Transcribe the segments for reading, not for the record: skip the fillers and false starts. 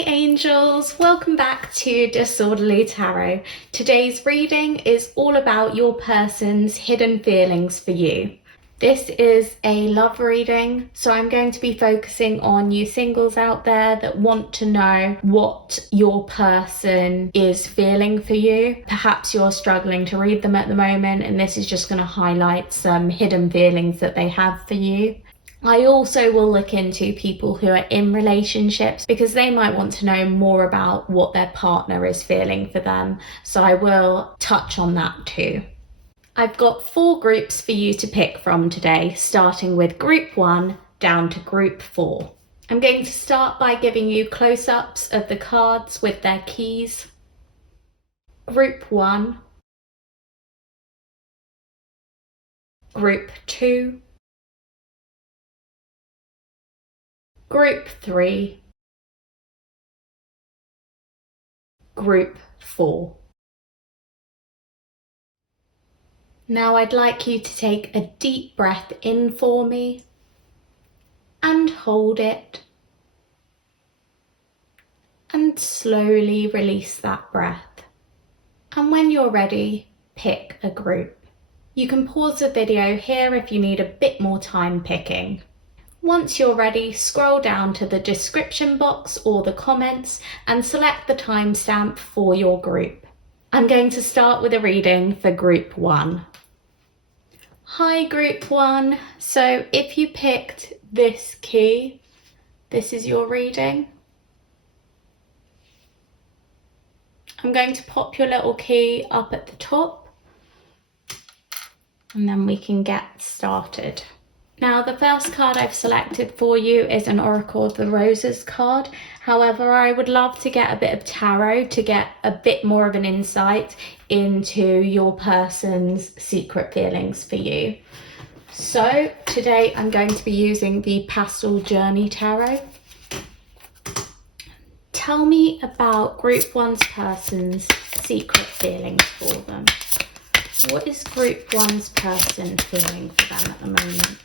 Hey angels, welcome back to Disorderly Tarot. Today's reading is all about your person's hidden feelings for you. This is a love reading, so I'm going to be focusing on you singles out there that want to know what your person is feeling for you. Perhaps you're struggling to read them at the moment, and this is just going to highlight some hidden feelings that they have for you. I also will look into people who are in relationships because they might want to know more about what their partner is feeling for them. So I will touch on that too. I've got 4 groups for you to pick from today, starting with group 1 down to group 4. I'm going to start by giving you close-ups of the cards with their keys. Group 1, group 2, group 3, group 4. Now I'd like you to take a deep breath in for me and hold it, and slowly release that breath. And when you're ready, pick a group. You can pause the video here if you need a bit more time picking. Once you're ready, scroll down to the description box or the comments and select the timestamp for your group. I'm going to start with a reading for group 1. Hi group 1, so if you picked this key, this is your reading. I'm going to pop your little key up at the top and then we can get started. Now the first card I've selected for you is an Oracle of the Roses card. However, I would love to get a bit of tarot to get a bit more of an insight into your person's secret feelings for you. So today I'm going to be using the Pastel Journey Tarot. Tell me about group 1's person's secret feelings for them. What is group 1's person feeling for them at the moment?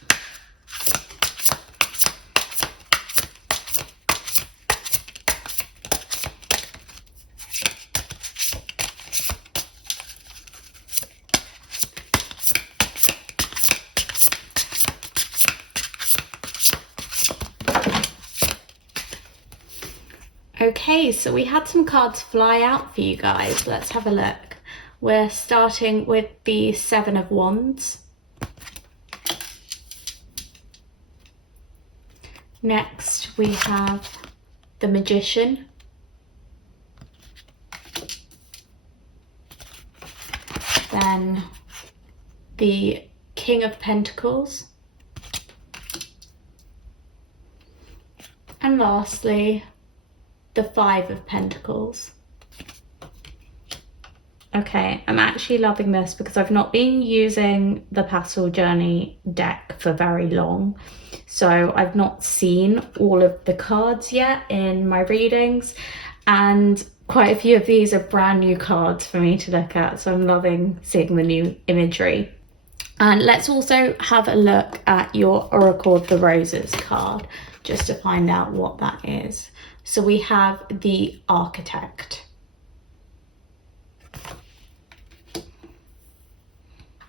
Okay, so we had some cards fly out for you guys. Let's have a look. We're starting with the 7 of Wands. Next, we have the Magician. Then the King of Pentacles. And lastly, the 5 of Pentacles. Okay, I'm actually loving this because I've not been using the Pastel Journey deck for very long. So I've not seen all of the cards yet in my readings, and quite a few of these are brand new cards for me to look at. So I'm loving seeing the new imagery. And let's also have a look at your Oracle of the Roses card, just to find out what that is. So we have the Architect.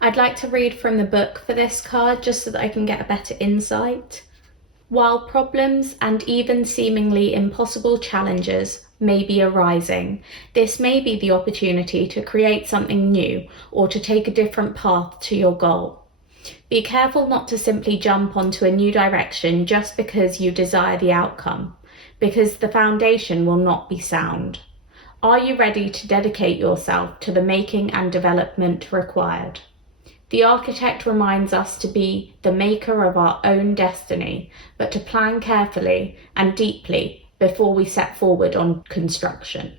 I'd like to read from the book for this card just so that I can get a better insight. While problems and even seemingly impossible challenges may be arising, this may be the opportunity to create something new or to take a different path to your goal. Be careful not to simply jump onto a new direction just because you desire the outcome, because the foundation will not be sound. Are you ready to dedicate yourself to the making and development required? The Architect reminds us to be the maker of our own destiny, but to plan carefully and deeply before we set forward on construction.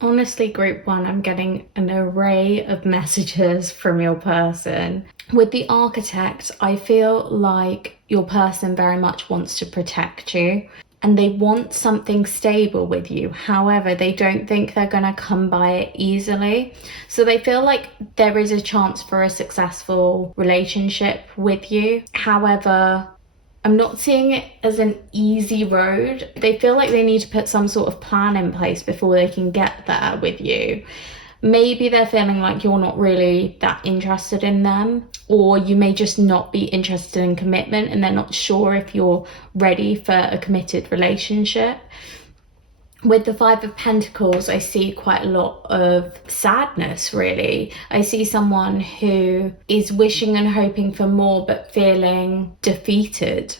Honestly, group 1, I'm getting an array of messages from your person. With the Architect, I feel like your person very much wants to protect you and they want something stable with you. However, they don't think they're going to come by it easily. So they feel like there is a chance for a successful relationship with you. However, I'm not seeing it as an easy road. They feel like they need to put some sort of plan in place before they can get there with you. Maybe they're feeling like you're not really that interested in them, or you may just not be interested in commitment and they're not sure if you're ready for a committed relationship. With the Five of Pentacles, I see quite a lot of sadness, really. I see someone who is wishing and hoping for more but feeling defeated.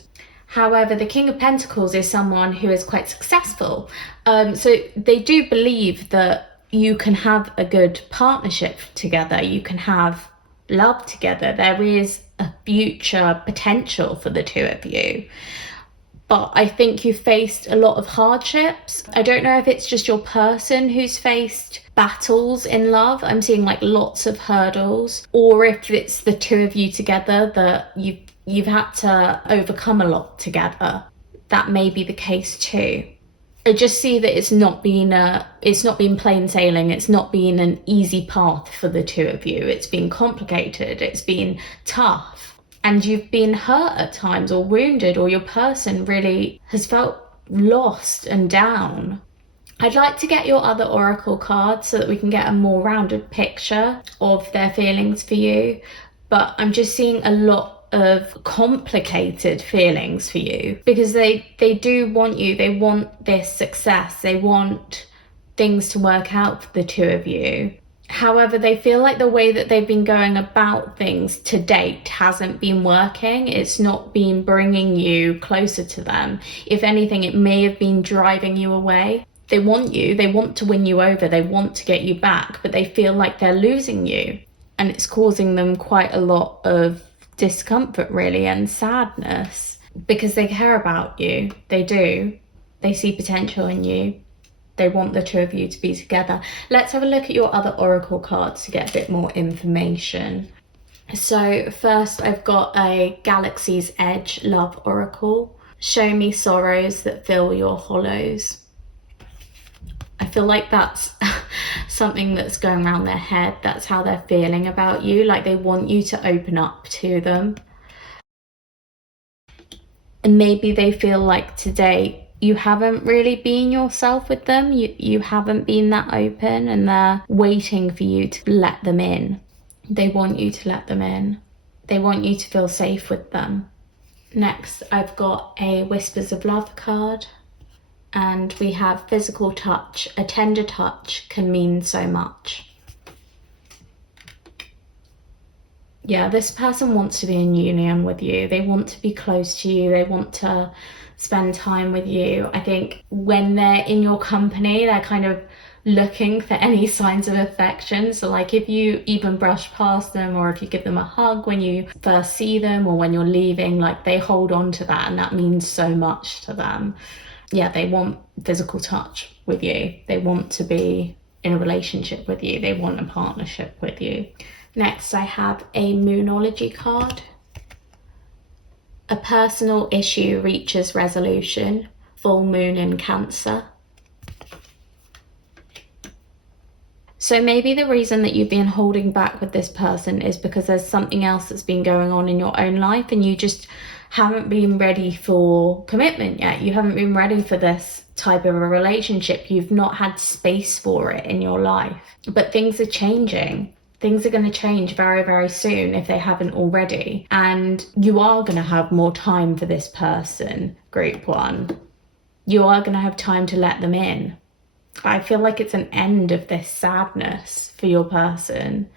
However, the King of Pentacles is someone who is quite successful. So they do believe that you can have a good partnership together. You can have love together. There is a future potential for the two of you. But I think you've faced a lot of hardships. I don't know if it's just your person who's faced battles in love. I'm seeing like lots of hurdles, or if it's the two of you together that you've had to overcome a lot together. That may be the case too. I just see that it's not been plain sailing. It's not been an easy path for the two of you. It's been complicated. It's been tough. And you've been hurt at times or wounded, or your person really has felt lost and down. I'd like to get your other oracle cards so that we can get a more rounded picture of their feelings for you. But I'm just seeing a lot of complicated feelings for you, because they do want you. They want this success. They want things to work out for the two of you. However, they feel like the way that they've been going about things to date hasn't been working. It's not been bringing you closer to them. If anything, it may have been driving you away. They want you, they want to win you over, they want to get you back, but they feel like they're losing you. And it's causing them quite a lot of discomfort, really, and sadness, because they care about you. They do. They see potential in you. They want the two of you to be together. Let's have a look at your other oracle cards to get a bit more information. So first I've got a Galaxy's Edge Love Oracle. Show me sorrows that fill your hollows. I feel like that's something that's going around their head. That's how they're feeling about you. Like they want you to open up to them. And maybe they feel like today you haven't really been yourself with them. You haven't been that open, and they're waiting for you to let them in. They want you to let them in. They want you to feel safe with them. Next, I've got a Whispers of Love card, and we have physical touch. A tender touch can mean so much. Yeah, this person wants to be in union with you. They want to be close to you. They want to spend time with you. I think when they're in your company, they're kind of looking for any signs of affection. So like if you even brush past them, or if you give them a hug when you first see them, or when you're leaving, like they hold on to that, and that means so much to them. Yeah, they want physical touch with you. They want to be in a relationship with you. They want a partnership with you. Next, I have a Moonology card. A personal issue reaches resolution. Full moon in Cancer. So maybe the reason that you've been holding back with this person is because there's something else that's been going on in your own life, and you just haven't been ready for commitment yet. You haven't been ready for this type of a relationship. You've not had space for it in your life. But things are changing. Things are going to change very, very soon if they haven't already. And you are going to have more time for this person, group one. You are going to have time to let them in. I feel like it's an end of this sadness for your person.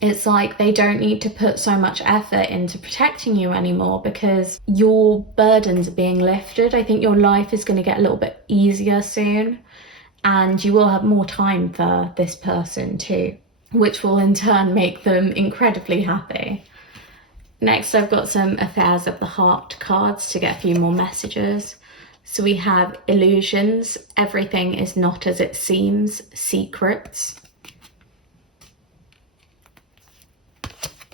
It's like they don't need to put so much effort into protecting you anymore, because your burdens are being lifted. I think your life is going to get a little bit easier soon, and you will have more time for this person too, which will in turn make them incredibly happy. Next, I've got some Affairs of the Heart cards to get a few more messages. So we have Illusions, Everything is Not as It Seems, Secrets.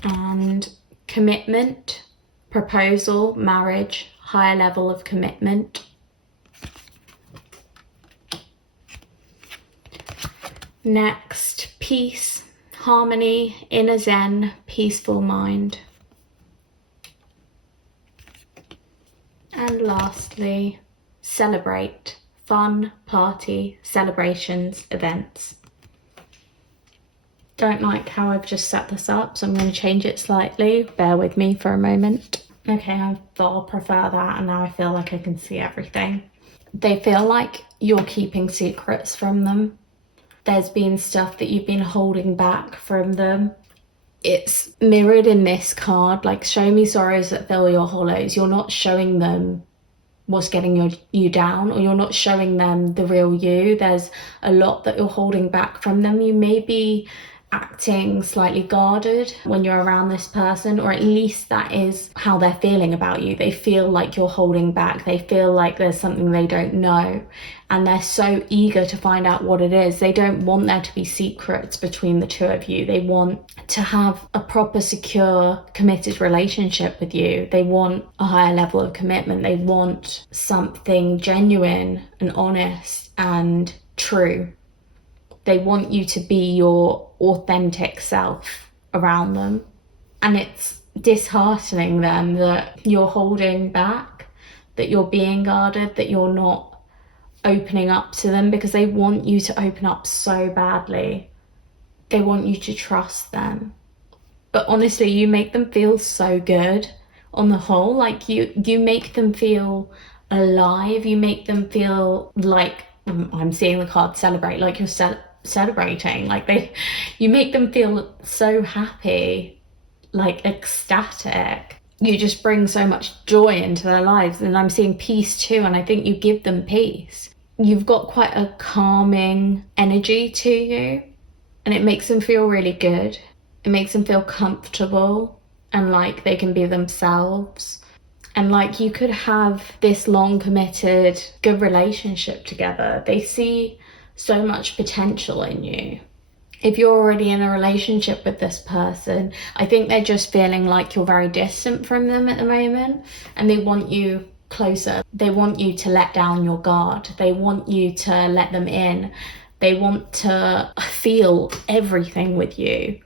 And Commitment, Proposal, Marriage, Higher Level of Commitment. Next, Peace, Harmony, Inner Zen, Peaceful Mind. And lastly, celebrate. Fun, party, celebrations, events. Don't like how I've just set this up, so I'm going to change it slightly. Bear with me for a moment. Okay, I far prefer that, and now I feel like I can see everything. They feel like you're keeping secrets from them. There's been stuff that you've been holding back from them. It's mirrored in this card, like, show me sorrows that fill your hollows. You're not showing them what's getting you down, or you're not showing them the real you. There's a lot that you're holding back from them. You may be acting slightly guarded when you're around this person, or at least that is how they're feeling about you. They feel like you're holding back. They feel like there's something they don't know, and they're so eager to find out what it is. They don't want there to be secrets between the two of you. They want to have a proper, secure, committed relationship with you. They want a higher level of commitment. They want something genuine and honest and true. They want you to be your authentic self around them. And it's disheartening them that you're holding back, that you're being guarded, that you're not opening up to them, because they want you to open up so badly. They want you to trust them. But honestly, you make them feel so good on the whole. Like, you make them feel alive. You make them feel like, I'm seeing the card celebrate, like you're celebrating. Like, you make them feel so happy, like ecstatic. You just bring so much joy into their lives. And I'm seeing peace too, and I think you give them peace. You've got quite a calming energy to you, and it makes them feel really good. It makes them feel comfortable and like they can be themselves. And like, you could have this long committed good relationship together. They see so much potential in you. If you're already in a relationship with this person, I think they're just feeling like you're very distant from them at the moment, and they want you closer. They want you to let down your guard. They want you to let them in. They want to feel everything with you.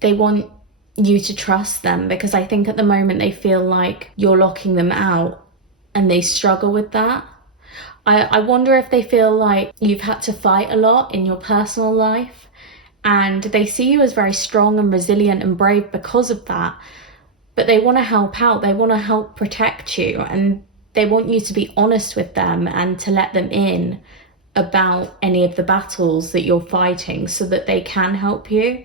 They want you to trust them, because I think at the moment they feel like you're locking them out, and they struggle with that. I wonder if they feel like you've had to fight a lot in your personal life, and they see you as very strong and resilient and brave because of that. But they want to help out. They want to help protect you, and they want you to be honest with them and to let them in about any of the battles that you're fighting, so that they can help you.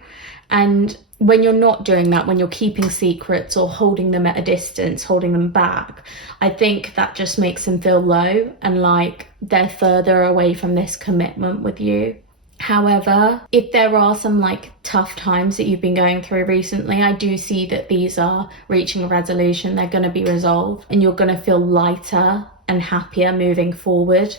And when you're not doing that, when you're keeping secrets or holding them at a distance, holding them back, I think that just makes them feel low and like they're further away from this commitment with you. However, if there are some like tough times that you've been going through recently, I do see that these are reaching a resolution. They're going to be resolved, and you're going to feel lighter and happier moving forward.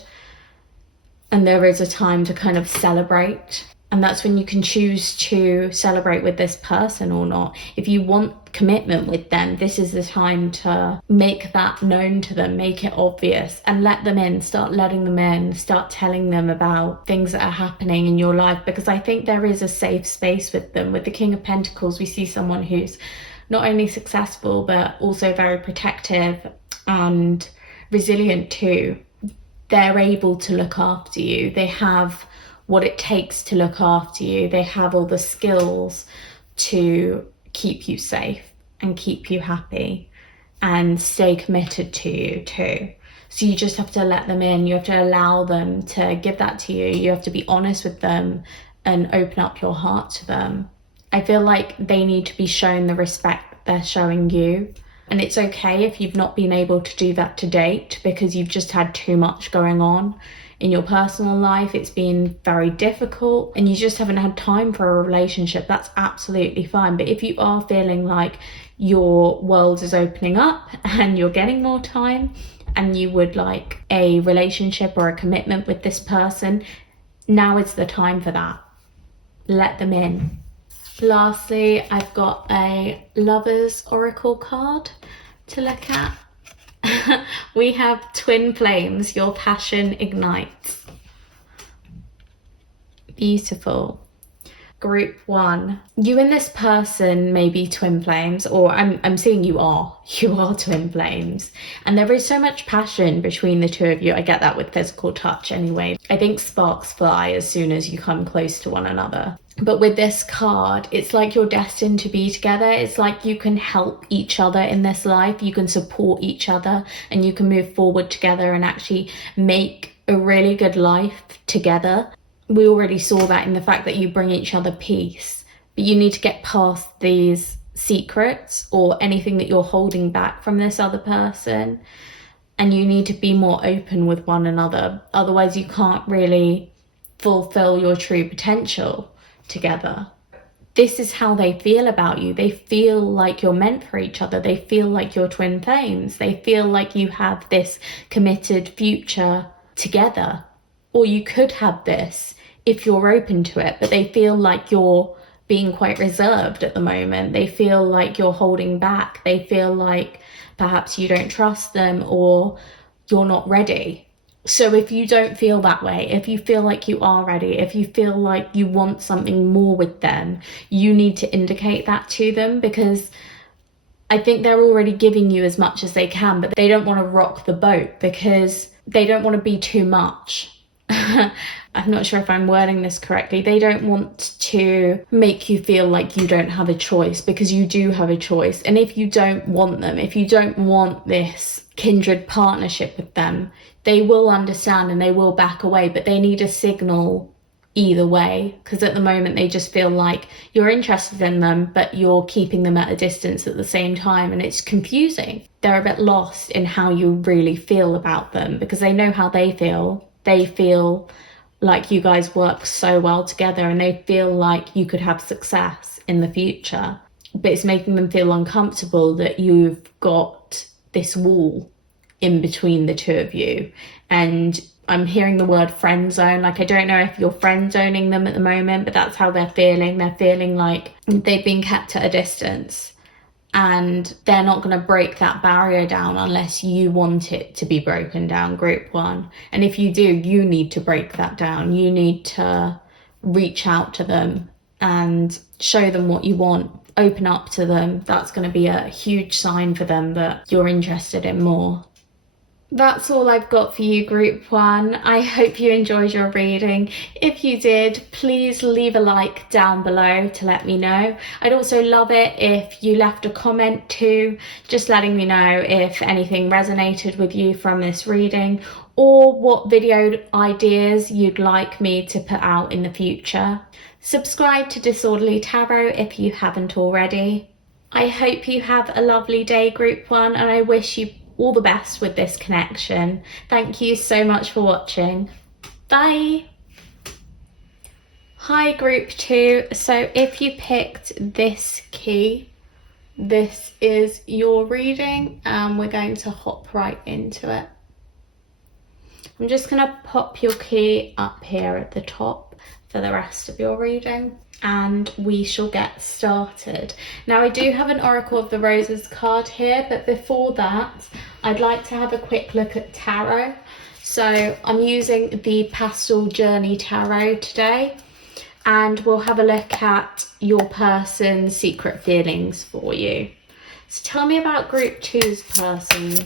And there is a time to kind of celebrate. And that's when you can choose to celebrate with this person or not. If you want commitment with them, this is the time to make that known to them, make it obvious, and let them in. Start letting them in, start telling them about things that are happening in your life, because I think there is a safe space with them. With the King of Pentacles, we see someone who's not only successful, but also very protective and resilient too. They're able to look after you. They have what it takes to look after you. They have all the skills to keep you safe and keep you happy and stay committed to you too. So you just have to let them in. You have to allow them to give that to you. You have to be honest with them and open up your heart to them. I feel like they need to be shown the respect they're showing you. And it's okay if you've not been able to do that to date, because you've just had too much going on in your personal life. It's been very difficult and you just haven't had time for a relationship. That's absolutely fine. But if you are feeling like your world is opening up and you're getting more time and you would like a relationship or a commitment with this person, now is the time for that. Let them in. Lastly, I've got a Lover's Oracle card to look at. We have Twin Flames, your passion ignites. Beautiful. Group 1. You and this person may be twin flames, or I'm seeing you are twin flames. And there is so much passion between the two of you. I get that with physical touch anyway. I think sparks fly as soon as you come close to one another. But with this card, it's like you're destined to be together. It's like you can help each other in this life. You can support each other and you can move forward together and actually make a really good life together. We already saw that in the fact that you bring each other peace, but you need to get past these secrets or anything that you're holding back from this other person, and you need to be more open with one another. Otherwise you can't really fulfill your true potential together. This is how they feel about you. They feel like you're meant for each other. They feel like you're twin flames. They feel like you have this committed future together, or you could have this if you're open to it, but they feel like you're being quite reserved at the moment. They feel like you're holding back. They feel like perhaps you don't trust them or you're not ready. So if you don't feel that way, if you feel like you are ready, if you feel like you want something more with them, you need to indicate that to them, because I think they're already giving you as much as they can, but they don't want to rock the boat because they don't want to be too much. I'm not sure if I'm wording this correctly. They don't want to make you feel like you don't have a choice, because you do have a choice. And if you don't want them, if you don't want this kindred partnership with them, they will understand and they will back away, but they need a signal either way, because at the moment they just feel like you're interested in them, but you're keeping them at a distance at the same time, and it's confusing. They're a bit lost in how you really feel about them, because they know how they feel. They feel like you guys work so well together and they feel like you could have success in the future, but it's making them feel uncomfortable that you've got this wall in between the two of you. And I'm hearing the word friend zone. Like, I don't know if you're friend zoning them at the moment, but that's how they're feeling. They're feeling like they've been kept at a distance, and they're not going to break that barrier down unless you want it to be broken down, Group 1. And if you do, you need to break that down. You need to reach out to them and show them what you want. Open up to them. That's going to be a huge sign for them that you're interested in more. That's all I've got for you, Group 1. I hope you enjoyed your reading. If you did, please leave a like down below to let me know. I'd also love it if you left a comment too, just letting me know if anything resonated with you from this reading, or what video ideas you'd like me to put out in the future. Subscribe to Disorderly Tarot if you haven't already. I hope you have a lovely day, Group 1, and I wish you all the best with this connection. Thank you so much for watching. Bye. Hi, Group 2. So if you picked this key, this is your reading, and we're going to hop right into it. I'm just going to pop your key up here at the top for the rest of your reading, and we shall get started. Now, I do have an Oracle of the Roses card here, but before that I'd like to have a quick look at tarot. So I'm using the Pastel Journey Tarot today, and we'll have a look at your person's secret feelings for you. So tell me about Group 2's person.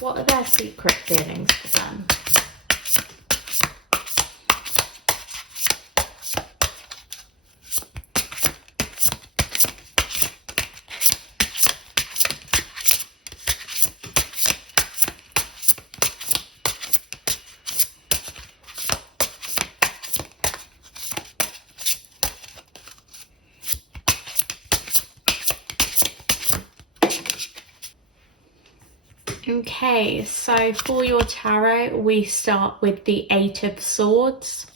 What are their secret feelings for them? Okay, so for your tarot, we start with the 8 of Swords.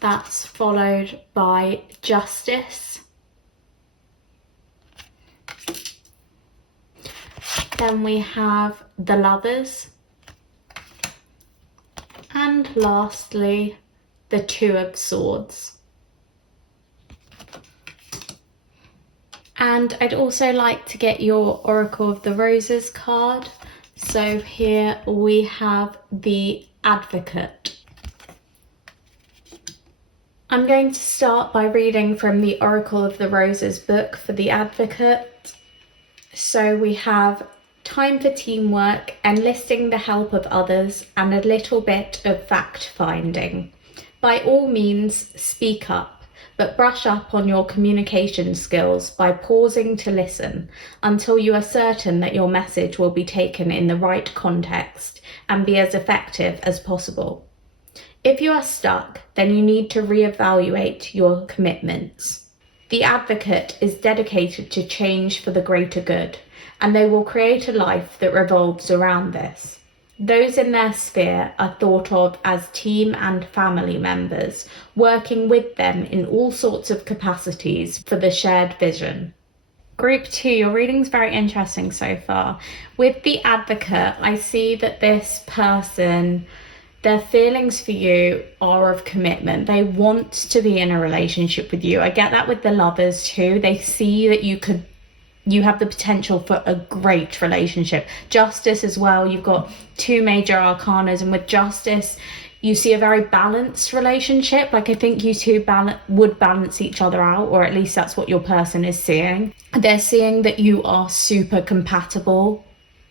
That's followed by Justice. Then we have the Lovers. And lastly, the 2 of Swords. And I'd also like to get your Oracle of the Roses card. So here we have the Advocate. I'm going to start by reading from the Oracle of the Roses book for the Advocate. So we have time for teamwork, enlisting the help of others, and a little bit of fact-finding. By all means, speak up, but brush up on your communication skills by pausing to listen until you are certain that your message will be taken in the right context and be as effective as possible. If you are stuck, then you need to reevaluate your commitments. The Advocate is dedicated to change for the greater good, and they will create a life that revolves around this. Those in their sphere are thought of as team and family members, working with them in all sorts of capacities for the shared vision. Group 2, your reading's very interesting so far. With the Advocate, I see that this person, their feelings for you are of commitment. They want to be in a relationship with you. I get that with the Lovers too. They see that you have the potential for a great relationship. Justice as well. You've got 2 major arcanas, and with Justice, you see a very balanced relationship. Like, I think you two would balance each other out, or at least that's what your person is seeing. They're seeing that you are super compatible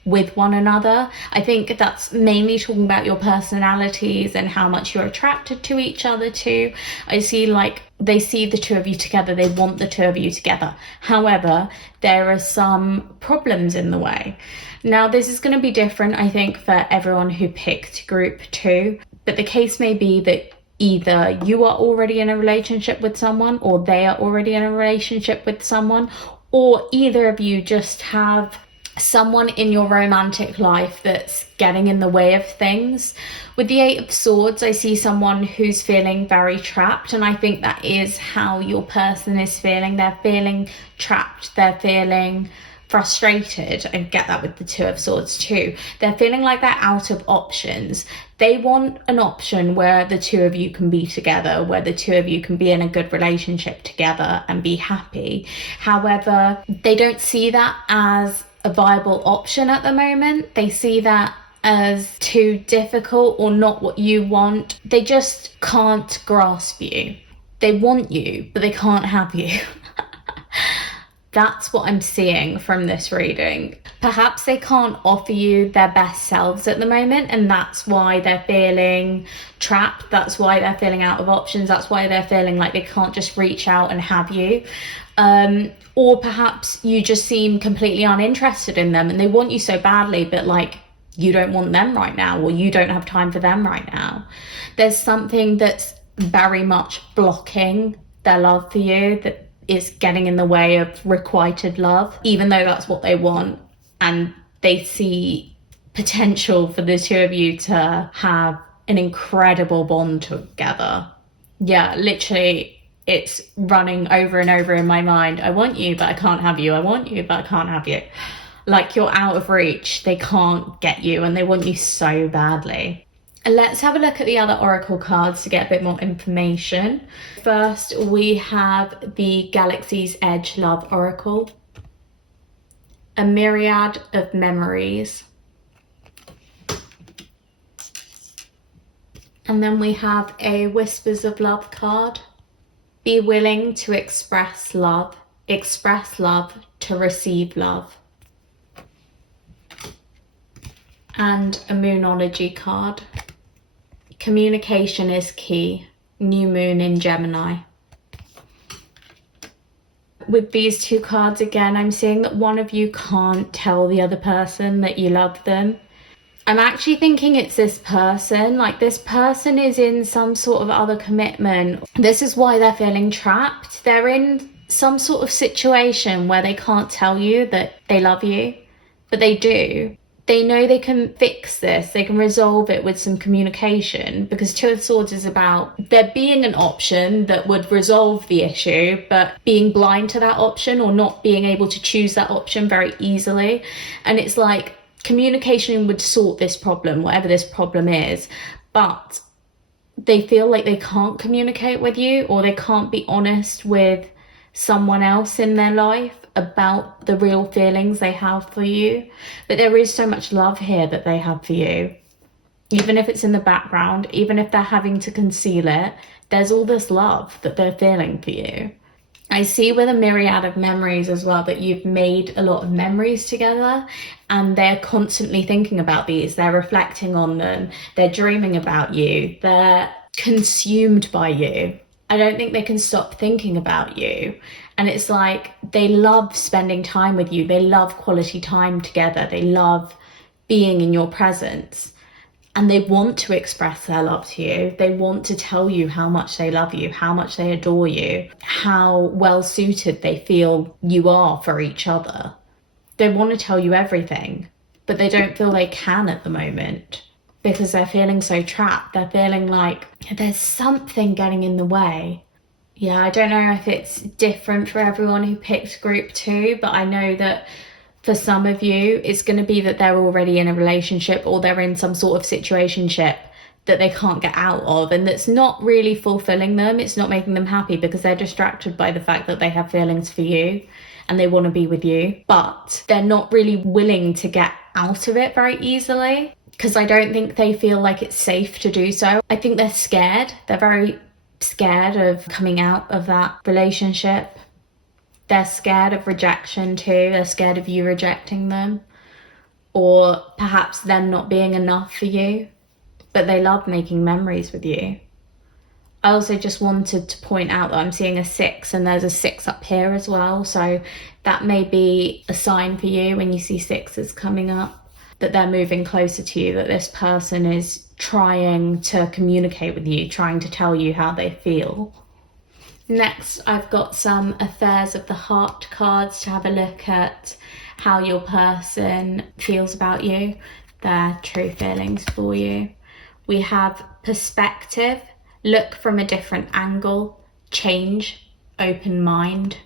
with one another. I think that's mainly talking about your personalities and how much you're attracted to each other too. I see, like, they see the two of you together, they want the two of you together. However, there are some problems in the way. Now, this is going to be different, I think, for everyone who picked group 2, but the case may be that either you are already in a relationship with someone, or they are already in a relationship with someone, or either of you just have someone in your romantic life that's getting in the way of things. With the 8 of Swords, I see someone who's feeling very trapped, and I think that is how your person is feeling. They're feeling trapped, they're feeling frustrated. I get that with the 2 of Swords too. They're feeling like they're out of options. They want an option where the 2 of you can be together, where the 2 of you can be in a good relationship together and be happy. However, they don't see that as a viable option at the moment. They see that as too difficult or not what you want. They just can't grasp you. They want you, but they can't have you. That's what I'm seeing from this reading. Perhaps they can't offer you their best selves at the moment, and that's why they're feeling trapped. That's why they're feeling out of options. That's why they're feeling like they can't just reach out and have you. Or perhaps you just seem completely uninterested in them and they want you so badly, but like, you don't want them right now, or you don't have time for them right now. There's something that's very much blocking their love for you, that is getting in the way of requited love, even though that's what they want, and they see potential for the 2 of you to have an incredible bond together. Yeah, literally, it's running over and over in my mind. I want you, but I can't have you. I want you, but I can't have you. Like, you're out of reach. They can't get you, and they want you so badly. Let's have a look at the other oracle cards to get a bit more information. First, we have the Galaxy's Edge Love Oracle, a myriad of memories. And then we have a Whispers of Love card. Be willing to express love to receive love. And a Moonology card. Communication is key. New moon in Gemini. With these 2 cards, again, I'm seeing that one of you can't tell the other person that you love them. I'm actually thinking it's this person. Like, this person is in some sort of other commitment. This is why they're feeling trapped. They're in some sort of situation where they can't tell you that they love you, but they do. They know they can fix this, they can resolve it with some communication, because 2 of Swords is about there being an option that would resolve the issue, but being blind to that option, or not being able to choose that option very easily. And it's like, communication would sort this problem, whatever this problem is, but they feel like they can't communicate with you, or they can't be honest with someone else in their life about the real feelings they have for you. But there is so much love here that they have for you. Even if it's in the background, even if they're having to conceal it, there's all this love that they're feeling for you. I see with a myriad of memories as well that you've made a lot of memories together, and they're constantly thinking about these. They're reflecting on them. They're dreaming about you. They're consumed by you. I don't think they can stop thinking about you. And it's like they love spending time with you. They love quality time together. They love being in your presence. And they want to express their love to you. They want to tell you how much they love you, how much they adore you, how well suited they feel you are for each other. They want to tell you everything, but they don't feel they can at the moment because they're feeling so trapped. They're feeling like there's something getting in the way. Yeah, I don't know if it's different for everyone who picked group 2, but I know that for some of you, it's going to be that they're already in a relationship or they're in some sort of situationship that they can't get out of, and that's not really fulfilling them. It's not making them happy because they're distracted by the fact that they have feelings for you and they want to be with you, but they're not really willing to get out of it very easily because I don't think they feel like it's safe to do so. I think they're scared. They're very scared of coming out of that relationship. They're scared of rejection too. They're scared of you rejecting them, or perhaps them not being enough for you, but they love making memories with you. I also just wanted to point out that I'm seeing a 6 and there's a 6 up here as well. So that may be a sign for you when you see 6s coming up, that they're moving closer to you, that this person is trying to communicate with you, trying to tell you how they feel. Next, I've got some Affairs of the Heart cards to have a look at how your person feels about you, their true feelings for you. We have Perspective, look from a different angle, change, open mind.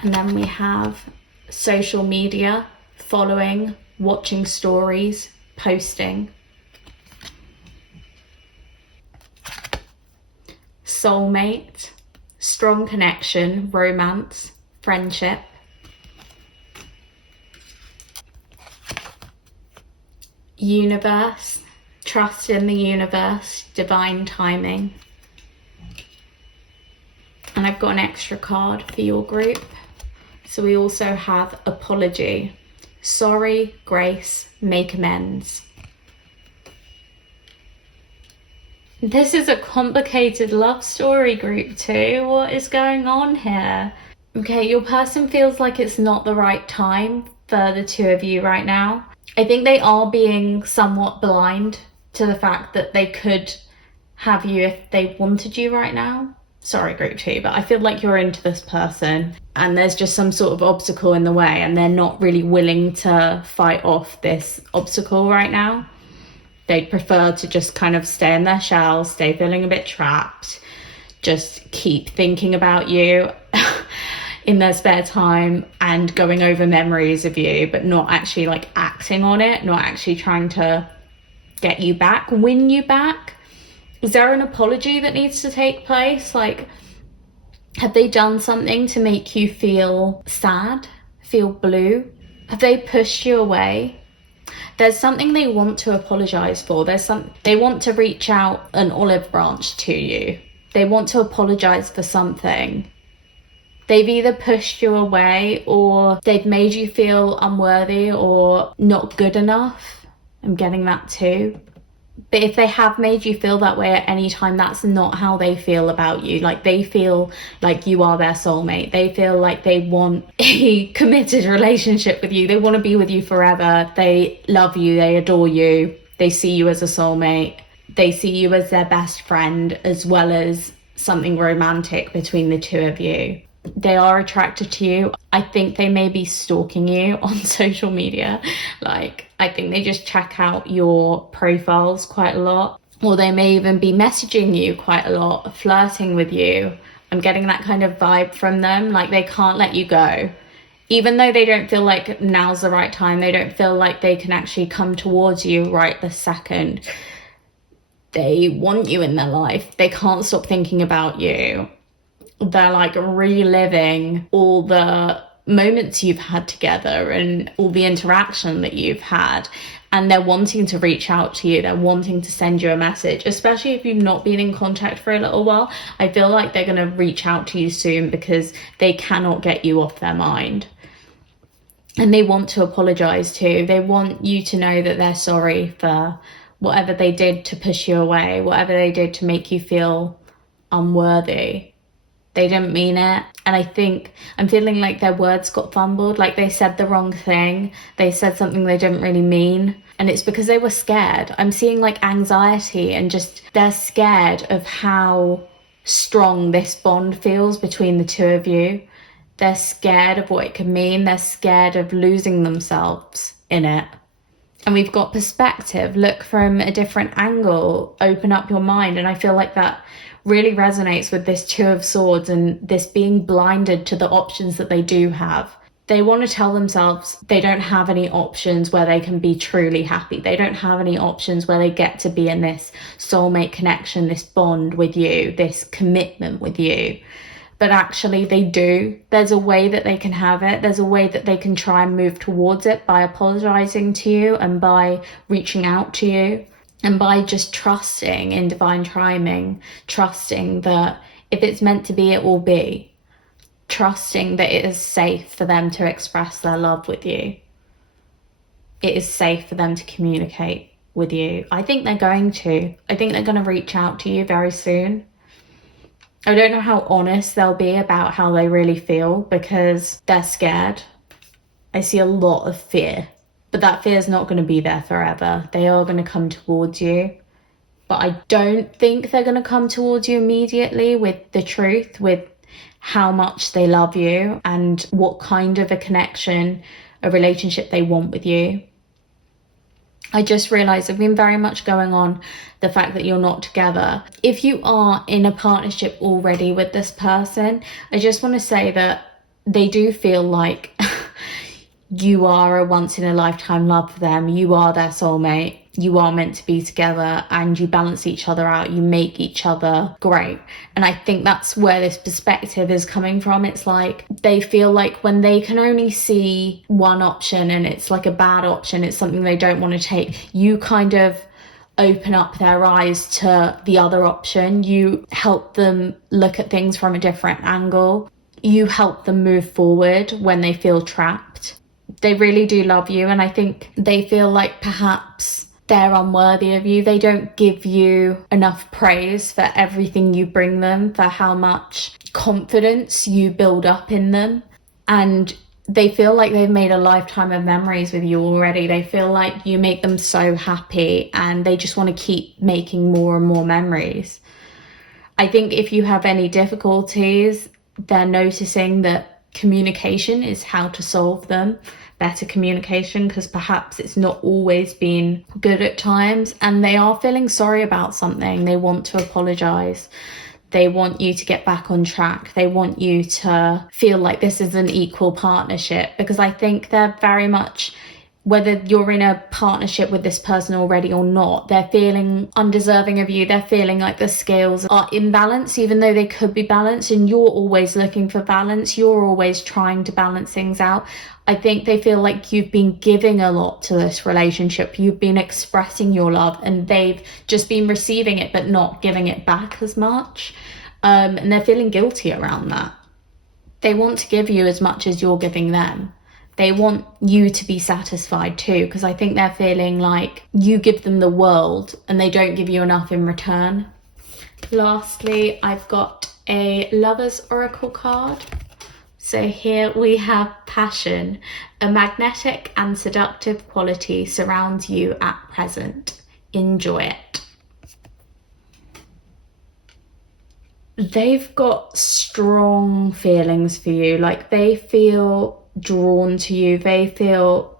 And then we have Social Media, following, watching stories, posting. Soulmate, strong connection, romance, friendship. Universe, trust in the universe, divine timing. And I've got an extra card for your group. So we also have Apology, sorry, grace, make amends. This is a complicated love story, group 2. What is going on here? Okay, your person feels like it's not the right time for the two of you right now. I think they are being somewhat blind to the fact that they could have you if they wanted you right now. Sorry, group 2, but I feel like you're into this person and there's just some sort of obstacle in the way and they're not really willing to fight off this obstacle right now. They'd prefer to just kind of stay in their shell, stay feeling a bit trapped, just keep thinking about you in their spare time and going over memories of you, but not actually like acting on it, not actually trying to get you back, win you back. Is there an apology that needs to take place? Like, have they done something to make you feel sad, feel blue? Have they pushed you away? There's something they want to apologize for. They want to reach out an olive branch to you. They want to apologize for something. They've either pushed you away or they've made you feel unworthy or not good enough. I'm getting that too. But if they have made you feel that way at any time, that's not how they feel about you. Like, they feel like you are their soulmate. They feel like they want a committed relationship with you. They want to be with you forever. They love you. They adore you. They see you as a soulmate. They see you as their best friend, as well as something romantic between the two of you. They are attracted to you. I think they may be stalking you on social media. Like, I think they just check out your profiles quite a lot, or they may even be messaging you quite a lot, flirting with you. I'm getting that kind of vibe from them. Like, they can't let you go. Even though they don't feel like now's the right time, they don't feel like they can actually come towards you right this second. They want you in their life. They can't stop thinking about you. They're like reliving all the moments you've had together and all the interaction that you've had, and they're wanting to reach out to you. They're wanting to send you a message, especially if you've not been in contact for a little while. I feel like they're going to reach out to you soon because they cannot get you off their mind. And they want to apologize too. They want you to know that they're sorry for whatever they did to push you away, whatever they did to make you feel unworthy. They didn't mean it. And I think I'm feeling like their words got fumbled, like they said the wrong thing. They said something they didn't really mean. And it's because they were scared. I'm seeing like anxiety, and just they're scared of how strong this bond feels between the two of you. They're scared of what it could mean. They're scared of losing themselves in it. And we've got perspective. Look from a different angle. Open up your mind. And I feel like that really resonates with this Two of Swords and this being blinded to the options that they do have. They want to tell themselves they don't have any options where they can be truly happy. They don't have any options where they get to be in this soulmate connection, this bond with you, this commitment with you. But actually they do. There's a way that they can have it. There's a way that they can try and move towards it by apologizing to you and by reaching out to you and by just trusting in divine timing, trusting that if it's meant to be, it will be, trusting that it is safe for them to express their love with you. It is safe for them to communicate with you. I think they're going to. I think they're going to reach out to you very soon. I don't know how honest they'll be about how they really feel because they're scared. I see a lot of fear, but that fear is not going to be there forever. They are going to come towards you, but I don't think they're going to come towards you immediately with the truth, with how much they love you and what kind of a connection, a relationship they want with you. I just realised I've been very much going on the fact that you're not together. If you are in a partnership already with this person, I just want to say that they do feel like you are a once in a lifetime love for them. You are their soulmate. You are meant to be together and you balance each other out. You make each other great. And I think that's where this perspective is coming from. It's like they feel like when they can only see one option and it's like a bad option, it's something they don't want to take, you kind of open up their eyes to the other option. You help them look at things from a different angle. You help them move forward when they feel trapped. They really do love you, and I think they feel like perhaps they're unworthy of you. They don't give you enough praise for everything you bring them, for how much confidence you build up in them. And they feel like they've made a lifetime of memories with you already. They feel like you make them so happy and they just want to keep making more and more memories. I think if you have any difficulties, they're noticing that communication is how to solve them. Better communication, because perhaps it's not always been good at times, and they are feeling sorry about something. They want to apologize. They want you to get back on track. They want you to feel like this is an equal partnership, because I think they're very much, whether you're in a partnership with this person already or not, they're feeling undeserving of you. They're feeling like the scales are imbalanced, even though they could be balanced, and you're always looking for balance. You're always trying to balance things out. I think they feel like you've been giving a lot to this relationship. You've been expressing your love and they've just been receiving it but not giving it back as much. And they're feeling guilty around that. They want to give you as much as you're giving them. They want you to be satisfied too, because I think they're feeling like you give them the world and they don't give you enough in return. Lastly, I've got a Lover's Oracle card. So here we have passion. A magnetic and seductive quality surrounds you at present. Enjoy it. They've got strong feelings for you. Like they feel drawn to you. They feel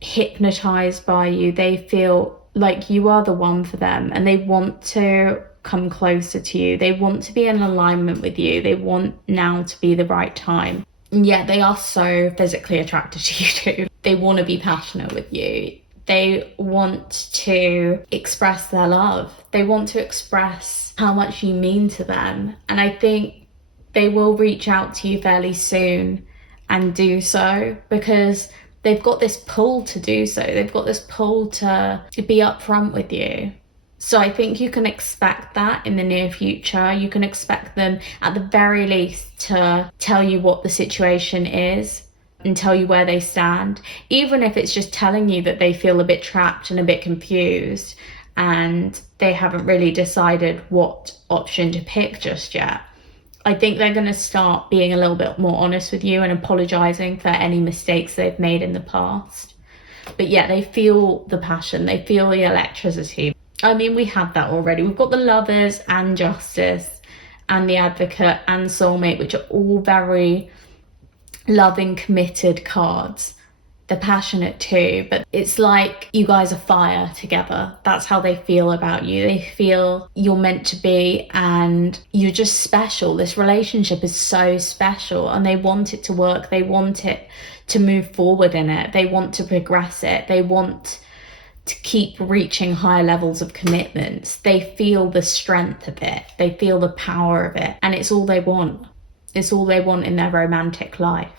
hypnotized by you. They feel like you are the one for them, and they want to come closer to you. They want to be in alignment with you. They want now to be the right time. And yet they are so physically attracted to you too. They want to be passionate with you. They want to express their love. They want to express how much you mean to them. And I think they will reach out to you fairly soon and do so, because they've got this pull to do so. They've got this pull to be upfront with you. So I think you can expect that in the near future. You can expect them at the very least to tell you what the situation is and tell you where they stand, even if it's just telling you that they feel a bit trapped and a bit confused and they haven't really decided what option to pick just yet. I think they're going to start being a little bit more honest with you and apologizing for any mistakes they've made in the past. But yeah, they feel the passion, they feel the electricity. I mean, we have that already. We've got the Lovers and Justice and the Advocate and Soulmate, which are all very loving, committed cards. They're passionate too, but it's like you guys are fire together. That's how they feel about you. They feel you're meant to be and you're just special. This relationship is so special and they want it to work. They want it to move forward in it. They want to progress it. They want to keep reaching higher levels of commitments. They feel the strength of it. They feel the power of it. And it's all they want. It's all they want in their romantic life.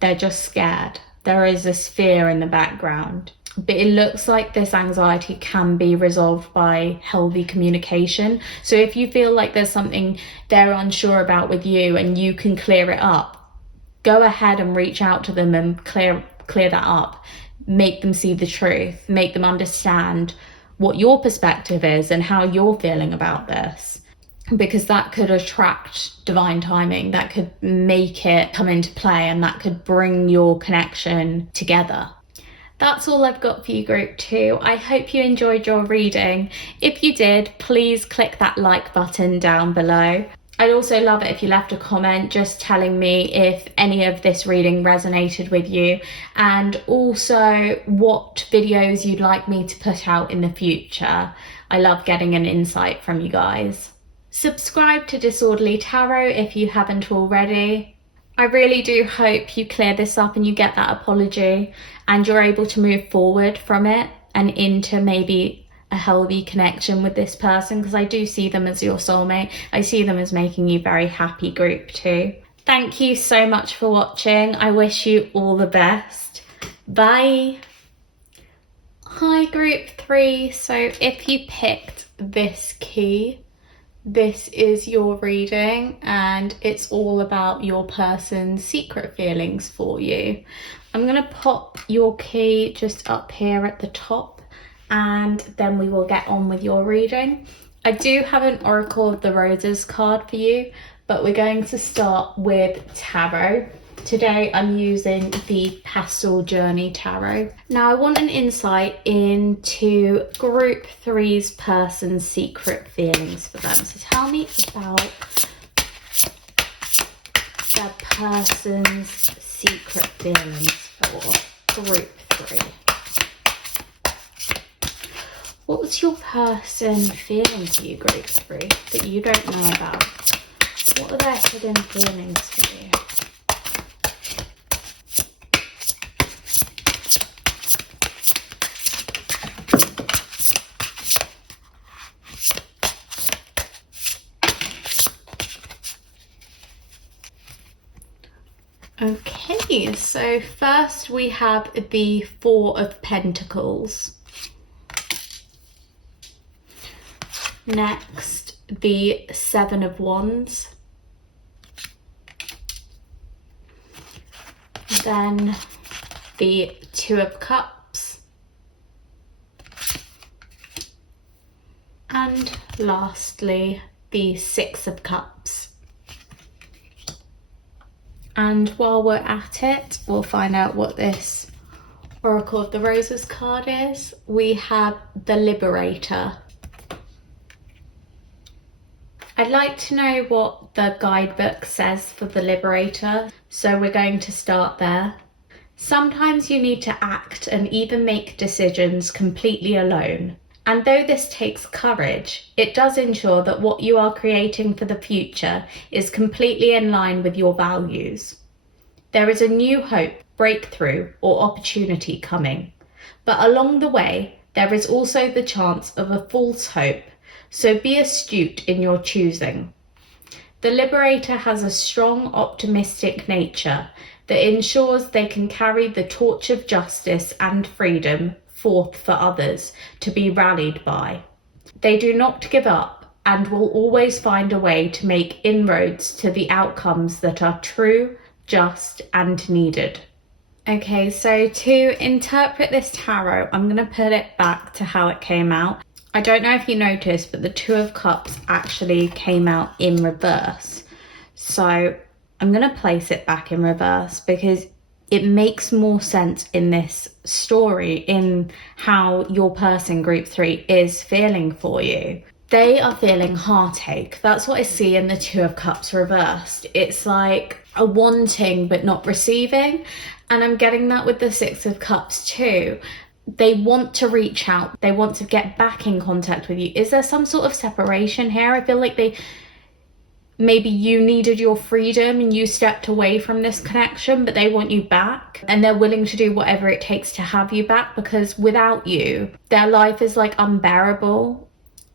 They're just scared. There is this fear in the background. But it looks like this anxiety can be resolved by healthy communication. So if you feel like there's something they're unsure about with you and you can clear it up, go ahead and reach out to them and clear that up. Make them see the truth. Make them understand what your perspective is and how you're feeling about this. Because that could attract divine timing, that could make it come into play, and that could bring your connection together. That's all I've got for you, Group 2. I hope you enjoyed your reading. If you did, please click that like button down below. I'd also love it if you left a comment just telling me if any of this reading resonated with you, and also what videos you'd like me to put out in the future. I love getting an insight from you guys. Subscribe to Disorderly Tarot if you haven't already. I really do hope you clear this up and you get that apology and you're able to move forward from it and into maybe a healthy connection with this person, because I do see them as your soulmate. I see them as making you very happy, Group 2. Thank you so much for watching. I wish you all the best. Bye. Hi, Group 3. So if you picked this key, this is your reading and it's all about your person's secret feelings for you. I'm going to pop your key just up here at the top and then we will get on with your reading. I do have an Oracle of the Roses card for you, but we're going to start with tarot. Today I'm using the Pastel Journey Tarot. Now I want an insight into Group 3's person's secret feelings for them. So tell me about the person's secret feelings for Group 3. What's your person feeling for you, Group 3, that you don't know about? What are their hidden feelings for you? Okay, so first we have the Four of Pentacles. Next, the Seven of Wands. Then the Two of Cups. And lastly, the Six of Cups. And while we're at it, we'll find out what this Oracle of the Roses card is. We have the Liberator. I'd like to know what the guidebook says for the Liberator, so we're going to start there. Sometimes you need to act and even make decisions completely alone. And though this takes courage, it does ensure that what you are creating for the future is completely in line with your values. There is a new hope, breakthrough, or opportunity coming. But along the way, there is also the chance of a false hope, so be astute in your choosing. The Liberator has a strong, optimistic nature, that ensures they can carry the torch of justice and freedom forth for others to be rallied by. They do not give up and will always find a way to make inroads to the outcomes that are true, just, and needed. Okay, so to interpret this tarot, I'm going to put it back to how it came out. I don't know if you noticed, but the Two of Cups actually came out in reverse. So I'm going to place it back in reverse because it makes more sense in this story, in how your person, group 3, is feeling for you. They are feeling heartache. That's what I see in the Two of Cups reversed. It's like a wanting but not receiving. And I'm getting that with the Six of Cups too. They want to reach out. They want to get back in contact with you. Is there some sort of separation here? I feel like maybe you needed your freedom and you stepped away from this connection, but they want you back and they're willing to do whatever it takes to have you back, because without you, their life is like unbearable.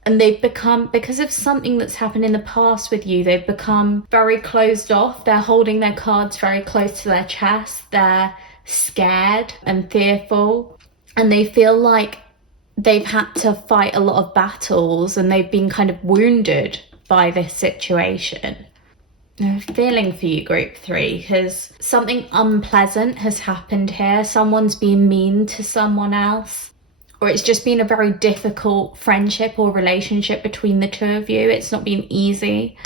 And they've become, because of something that's happened in the past with you, they've become very closed off. They're holding their cards very close to their chest. They're scared and fearful. And they feel like they've had to fight a lot of battles and they've been kind of wounded by this situation. I'm feeling for you, group 3, because something unpleasant has happened here. Someone's been mean to someone else. Or it's just been a very difficult friendship or relationship between the two of you. It's not been easy.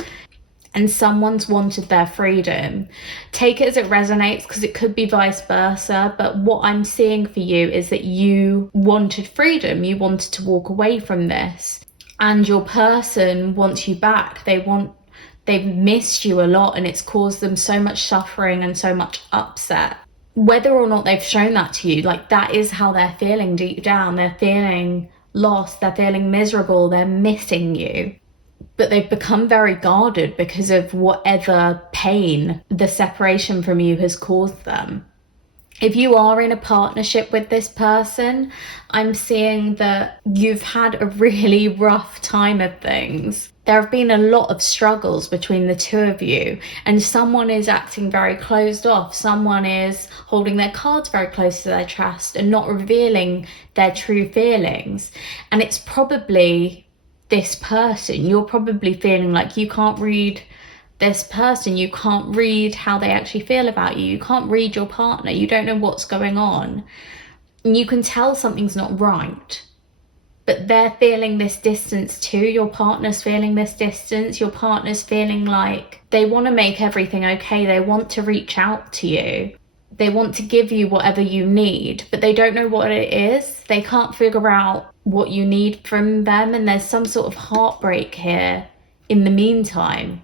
And someone's wanted their freedom. Take it as it resonates, because it could be vice versa. But what I'm seeing for you is that you wanted freedom. You wanted to walk away from this. And your person wants you back. They've missed you a lot, and it's caused them so much suffering and so much upset. Whether or not they've shown that to you, like, that is how they're feeling deep down. They're feeling lost, they're feeling miserable, they're missing you. But they've become very guarded because of whatever pain the separation from you has caused them. If you are in a partnership with this person, I'm seeing that you've had a really rough time of things. There have been a lot of struggles between the two of you, and someone is acting very closed off. Someone is holding their cards very close to their chest and not revealing their true feelings. And it's probably this person. You're probably feeling like you can't read this person. You can't read how they actually feel about you. You can't read your partner. You don't know what's going on. And you can tell something's not right. But they're feeling this distance too. Your partner's feeling this distance. Your partner's feeling like they want to make everything okay. They want to reach out to you. They want to give you whatever you need, but they don't know what it is. They can't figure out what you need from them. And there's some sort of heartbreak here in the meantime.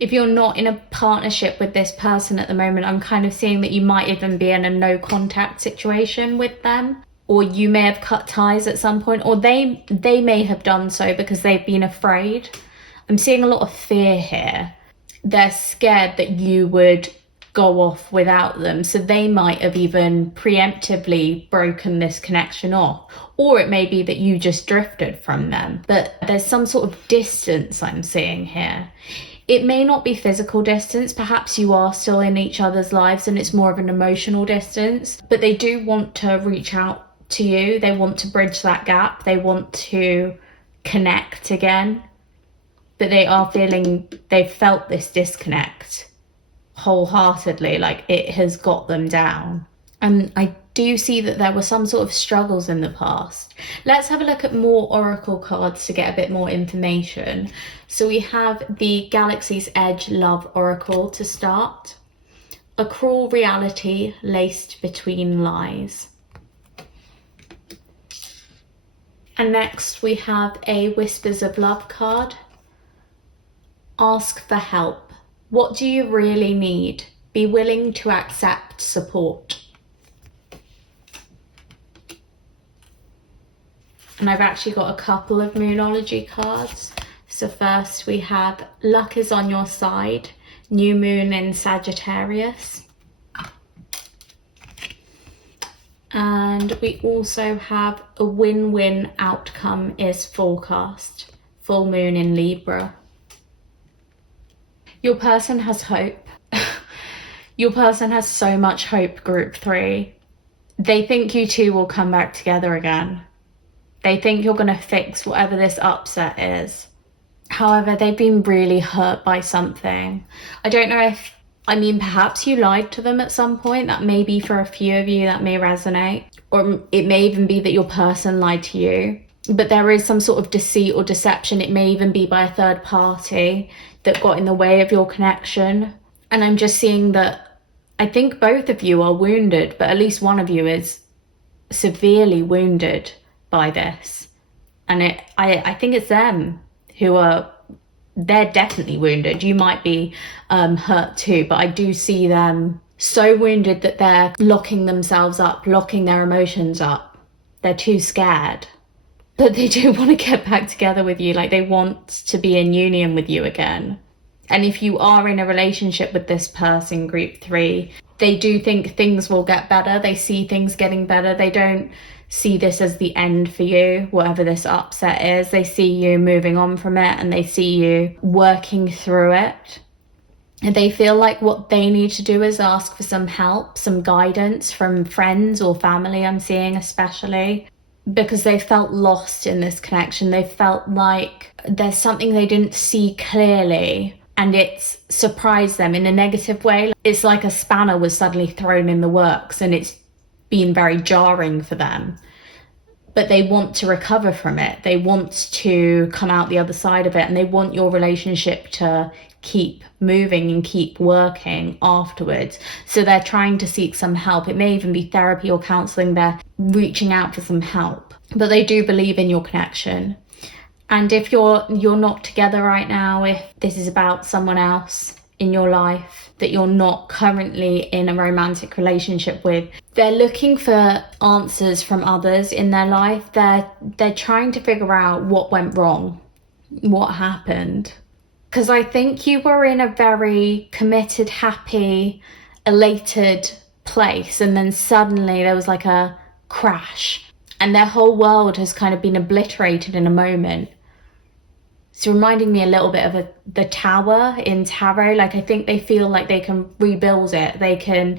If you're not in a partnership with this person at the moment, I'm kind of seeing that you might even be in a no contact situation with them. Or you may have cut ties at some point, or they may have done so because they've been afraid. I'm seeing a lot of fear here. They're scared that you would go off without them. So they might have even preemptively broken this connection off. Or it may be that you just drifted from them. But there's some sort of distance I'm seeing here. It may not be physical distance. Perhaps you are still in each other's lives and it's more of an emotional distance. But they do want to reach out to you. They want to bridge that gap. They want to connect again. But they are feeling, they've felt this disconnect wholeheartedly, like it has got them down. And I do see that there were some sort of struggles in the past. Let's have a look at more oracle cards to get a bit more information. So we have the Galaxy's Edge Love Oracle to start. A cruel reality laced between lies. And next we have a Whispers of Love card. Ask for help. What do you really need? Be willing to accept support. And I've actually got a couple of Moonology cards. So first we have Luck is on your side, New Moon in Sagittarius. And we also have a win-win outcome is forecast, Full Moon in Libra. Your person has hope. Your person has so much hope, group 3. They think you two will come back together again. They think you're going to fix whatever this upset is. However, they've been really hurt by something. I don't know if, perhaps you lied to them at some point. That may be for a few of you, that may resonate. Or it may even be that your person lied to you. But there is some sort of deceit or deception. It may even be by a third party that got in the way of your connection. And I'm just seeing that I think both of you are wounded, but at least one of you is severely wounded by this. And I think it's them who are, they're definitely wounded. You might be hurt too, but I do see them so wounded that they're locking themselves up, locking their emotions up. They're too scared. But they do want to get back together with you. Like, they want to be in union with you again. And if you are in a relationship with this person, group 3, they do think things will get better. They see things getting better. They don't see this as the end for you, whatever this upset is. They see you moving on from it, and they see you working through it. And they feel like what they need to do is ask for some help, some guidance from friends or family, I'm seeing especially, because they felt lost in this connection. They felt like there's something they didn't see clearly, and it's surprised them in a negative way. It's like a spanner was suddenly thrown in the works, and it's been very jarring for them. But they want to recover from it. They want to come out the other side of it, and they want your relationship to keep moving and keep working afterwards. So they're trying to seek some help. It may even be therapy or counseling. They're reaching out for some help, but they do believe in your connection. And if you're not together right now, if this is about someone else in your life that you're not currently in a romantic relationship with, they're looking for answers from others in their life. They're trying to figure out what went wrong, what happened. Because I think you were in a very committed, happy, elated place, and then suddenly there was like a crash, and their whole world has kind of been obliterated in a moment. It's reminding me a little bit of the tower in tarot. Like, I think they feel like they can rebuild it. They can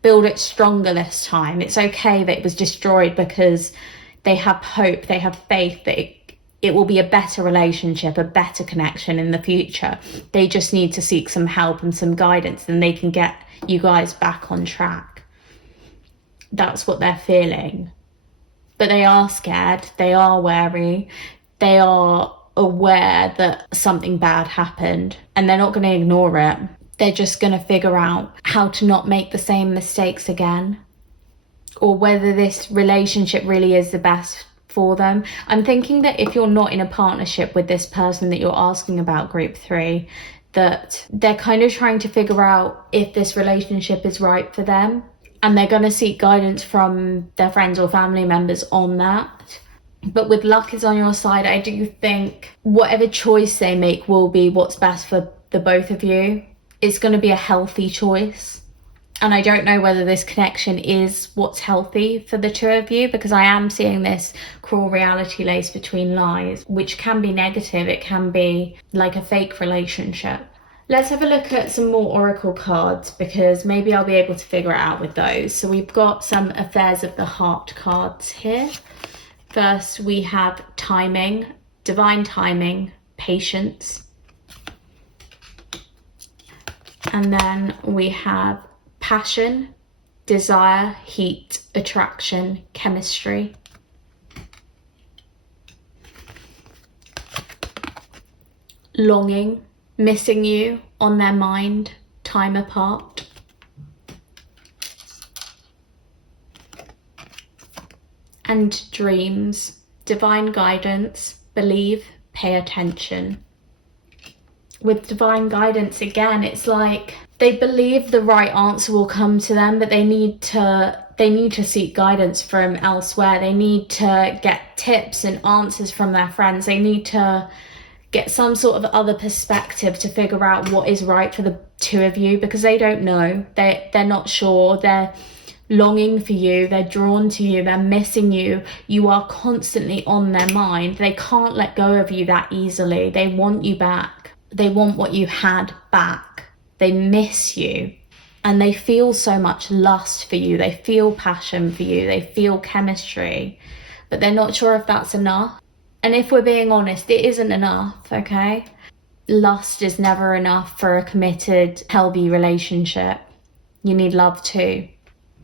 build it stronger this time. It's okay that it was destroyed, because they have hope, they have faith that it will be a better relationship, a better connection in the future. They just need to seek some help and some guidance, and they can get you guys back on track. That's what they're feeling. But they are scared, they are wary, they are aware that something bad happened, and they're not going to ignore it. They're just going to figure out how to not make the same mistakes again, or whether this relationship really is the best for them. I'm thinking that if you're not in a partnership with this person that you're asking about, group 3, that they're kind of trying to figure out if this relationship is right for them, and they're going to seek guidance from their friends or family members on that. But with luck is on your side, I do think whatever choice they make will be what's best for the both of you. It's going to be a healthy choice. And I don't know whether this connection is what's healthy for the two of you, because I am seeing this cruel reality laced between lies, which can be negative. It can be like a fake relationship. Let's have a look at some more oracle cards, because maybe I'll be able to figure it out with those. So we've got some affairs of the heart cards here. First, we have timing, divine timing, patience. And then we have passion, desire, heat, attraction, chemistry. Longing, missing you, on their mind, time apart. And dreams, divine guidance, believe, pay attention. With divine guidance, again, it's like they believe the right answer will come to them, but they need to seek guidance from elsewhere. They need to get tips and answers from their friends. They need to get some sort of other perspective to figure out what is right for the two of you, because they don't know. They're not sure. They're longing for you, they're drawn to you, they're missing you. You are constantly on their mind. They can't let go of you that easily. They want you back. They want what you had back. They miss you. and they feel so much lust for you, they feel passion for you, they feel chemistry, but they're not sure if that's enough. And if we're being honest, it isn't enough, okay? Lust is never enough for a committed, healthy relationship. You need love too.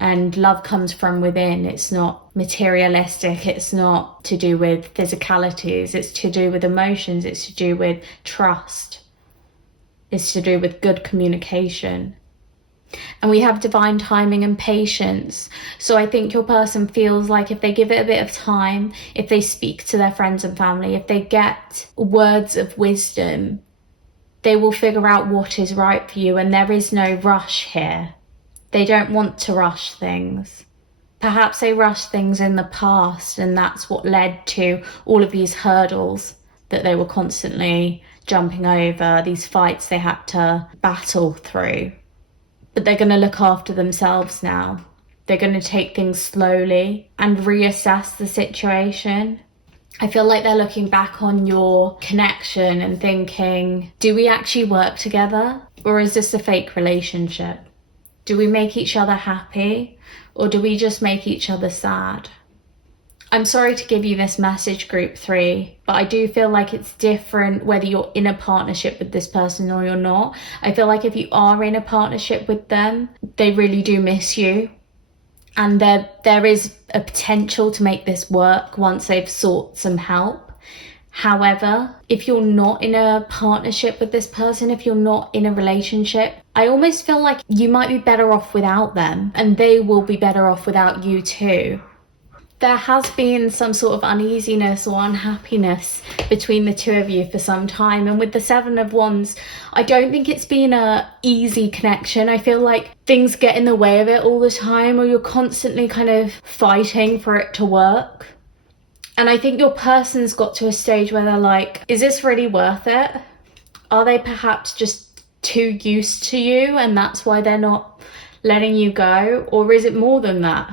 And love comes from within. It's not materialistic. It's not to do with physicalities. It's to do with emotions. It's to do with trust. It's to do with good communication. And we have divine timing and patience. So I think your person feels like if they give it a bit of time, if they speak to their friends and family, if they get words of wisdom, they will figure out what is right for you. And there is no rush here. They don't want to rush things. Perhaps they rushed things in the past, and that's what led to all of these hurdles that they were constantly jumping over, these fights they had to battle through. But they're going to look after themselves now. They're going to take things slowly and reassess the situation. I feel like they're looking back on your connection and thinking, do we actually work together? Or is this a fake relationship? Do we make each other happy? Or do we just make each other sad? I'm sorry to give you this message, group 3, but I do feel like it's different whether you're in a partnership with this person or you're not. I feel like if you are in a partnership with them, they really do miss you. And there is a potential to make this work once they've sought some help. However, if you're not in a partnership with this person, if you're not in a relationship, I almost feel like you might be better off without them, and they will be better off without you too. There has been some sort of uneasiness or unhappiness between the two of you for some time. And with the 7 of Wands, I don't think it's been a easy connection. I feel like things get in the way of it all the time, or you're constantly kind of fighting for it to work. And I think your person's got to a stage where they're like, is this really worth it? Are they perhaps just too used to you and that's why they're not letting you go? Or is it more than that?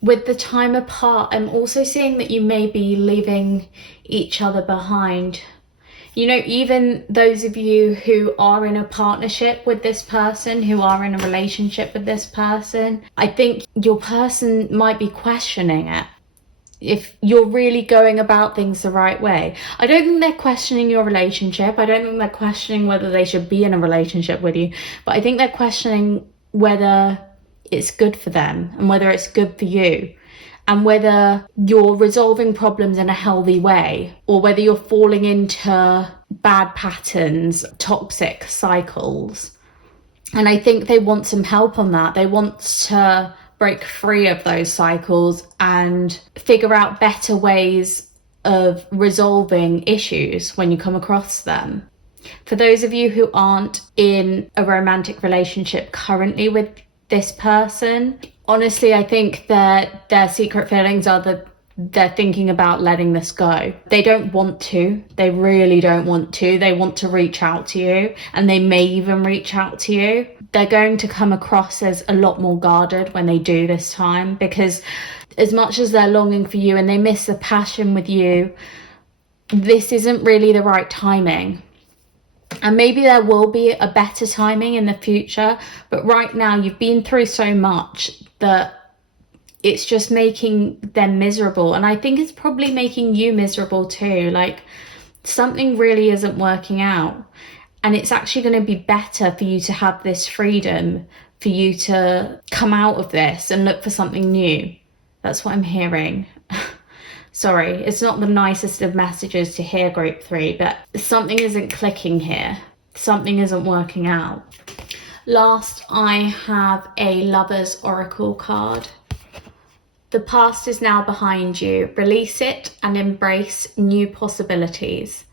With the time apart, I'm also seeing that you may be leaving each other behind. You know, even those of you who are in a partnership with this person, who are in a relationship with this person, I think your person might be questioning it. If you're really going about things the right way. I don't think they're questioning your relationship. I don't think they're questioning whether they should be in a relationship with you. But I think they're questioning whether it's good for them and whether it's good for you, and whether you're resolving problems in a healthy way, or whether you're falling into bad patterns, toxic cycles. And I think they want some help on that. They want to break free of those cycles and figure out better ways of resolving issues when you come across them. For those of you who aren't in a romantic relationship currently with this person, honestly, I think that their secret feelings are that they're thinking about letting this go. They don't want to. They really don't want to. They want to reach out to you, and they may even reach out to you. They're going to come across as a lot more guarded when they do this time, because as much as they're longing for you and they miss the passion with you, this isn't really the right timing. And maybe there will be a better timing in the future, but right now you've been through so much that it's just making them miserable. And I think it's probably making you miserable too. Like, something really isn't working out. And it's actually going to be better for you to have this freedom, for you to come out of this and look for something new. That's what I'm hearing. Sorry, it's not the nicest of messages to hear, group 3, but something isn't clicking here. Something isn't working out. Last, I have a Lover's Oracle card. The past is now behind you. Release it and embrace new possibilities.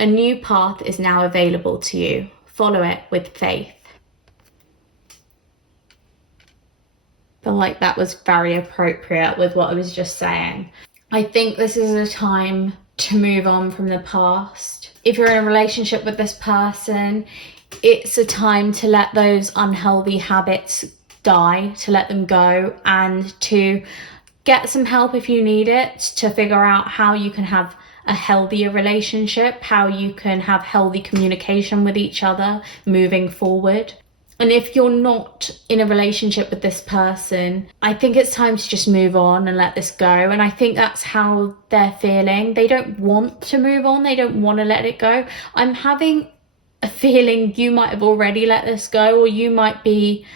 A new path is now available to you. Follow it with faith. I feel like that was very appropriate with what I was just saying. I think this is a time to move on from the past. If you're in a relationship with this person, it's a time to let those unhealthy habits die, to let them go, and to get some help if you need it, to figure out how you can have a healthier relationship, how you can have healthy communication with each other moving forward. And if you're not in a relationship with this person, I think it's time to just move on and let this go. And I think that's how they're feeling. They don't want to move on. They don't want to let it go. I'm having a feeling you might have already let this go, or you might be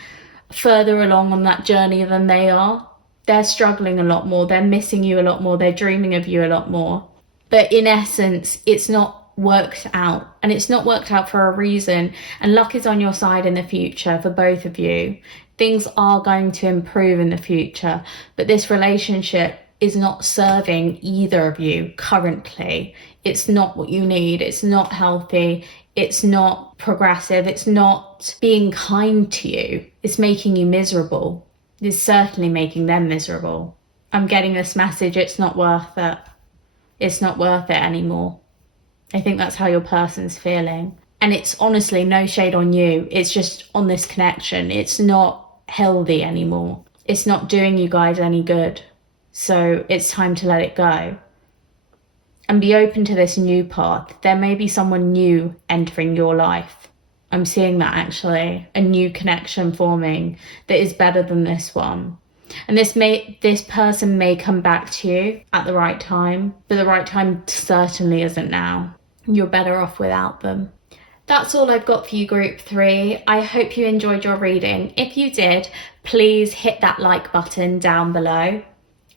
further along on that journey than they are. They're struggling a lot more. They're missing you a lot more. They're dreaming of you a lot more. But in essence, it's not worked out, and it's not worked out for a reason, and luck is on your side in the future for both of you. Things are going to improve in the future, but this relationship is not serving either of you currently. It's not what you need. It's not healthy. It's not progressive. It's not being kind to you. It's making you miserable. It's certainly making them miserable. I'm getting this message, it's not worth it. It's not worth it anymore. I think that's how your person's feeling. And it's honestly no shade on you. It's just on this connection. It's not healthy anymore. It's not doing you guys any good. So it's time to let it go. And be open to this new path. There may be someone new entering your life. I'm seeing that actually. A new connection forming that is better than this one. And this person may come back to you at the right time, but the right time certainly isn't now. You're better off without them. That's all I've got for you, Group 3. I hope you enjoyed your reading. If you did, please hit that like button down below.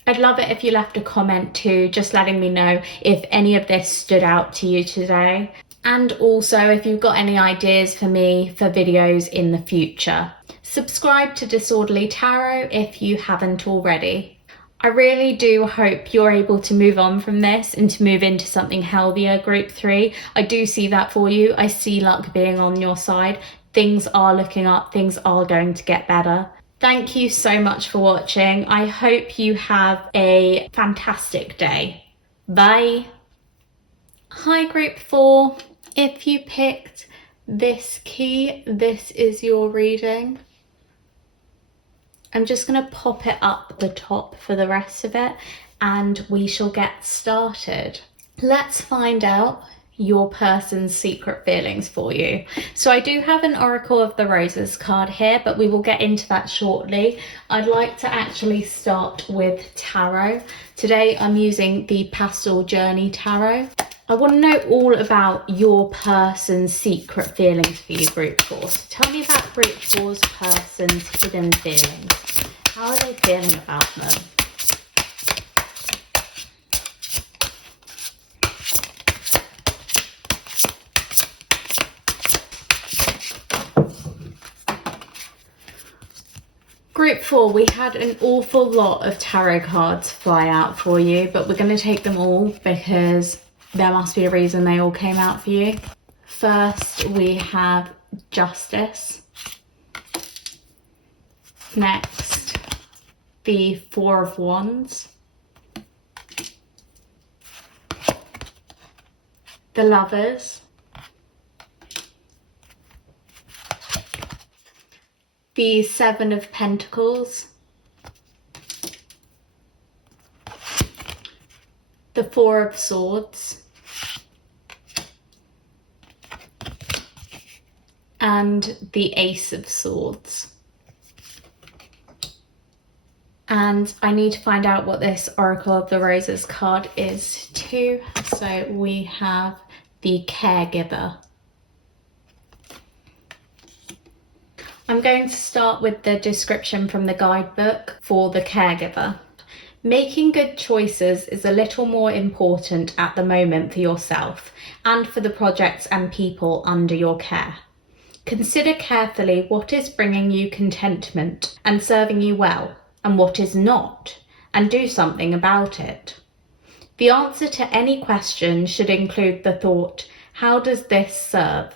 I'd love it if you left a comment too, just letting me know if any of this stood out to you today. And also if you've got any ideas for me for videos in the future. Subscribe to Disorderly Tarot if you haven't already. I really do hope you're able to move on from this and to move into something healthier, Group 3. I do see that for you. I see luck being on your side. Things are looking up. Things are going to get better. Thank you so much for watching. I hope you have a fantastic day. Bye. Hi, Group 4. If you picked this key, this is your reading. I'm just going to pop it up the top for the rest of it and we shall get started. Let's find out your person's secret feelings for you. So I do have an Oracle of the Roses card here, but we will get into that shortly. I'd like to actually start with tarot. Today I'm using the Pastel Journey Tarot. I want to know all about your person's secret feelings for you, Group 4. So tell me about Group 4's person's hidden feelings. How are they feeling about them? Group 4, we had an awful lot of tarot cards fly out for you, but we're going to take them all because there must be a reason they all came out for you. First, we have Justice. Next, the Four of Wands. The Lovers. The Seven of Pentacles. The Four of Swords. And the Ace of Swords. And I need to find out what this Oracle of the Roses card is too. So we have the Caregiver. I'm going to start with the description from the guidebook for the Caregiver. Making good choices is a little more important at the moment for yourself and for the projects and people under your care. Consider carefully what is bringing you contentment and serving you well, and what is not, and do something about it. The answer to any question should include the thought, how does this serve?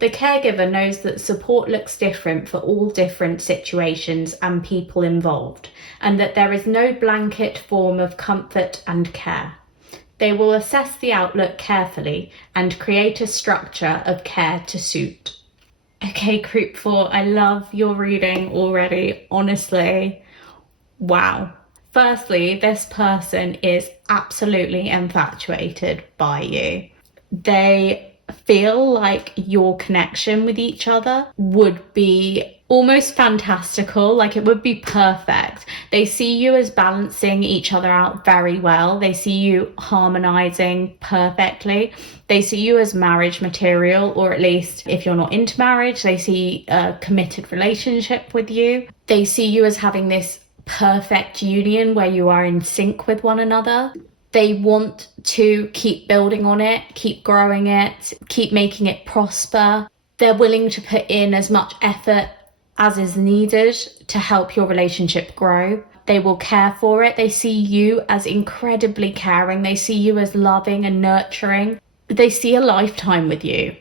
The caregiver knows that support looks different for all different situations and people involved, and that there is no blanket form of comfort and care. They will assess the outlook carefully and create a structure of care to suit. Okay, Group 4, I love your reading already, honestly. Wow. Firstly, this person is absolutely infatuated by you. They feel like your connection with each other would be almost fantastical, like it would be perfect. They see you as balancing each other out very well. They see you harmonizing perfectly. They see you as marriage material, or at least if you're not into marriage, they see a committed relationship with you. They see you as having this perfect union where you are in sync with one another. They want to keep building on it, keep growing it, keep making it prosper. They're willing to put in as much effort as is needed to help your relationship grow. They will care for it. They see you as incredibly caring. They see you as loving and nurturing. They see a lifetime with you.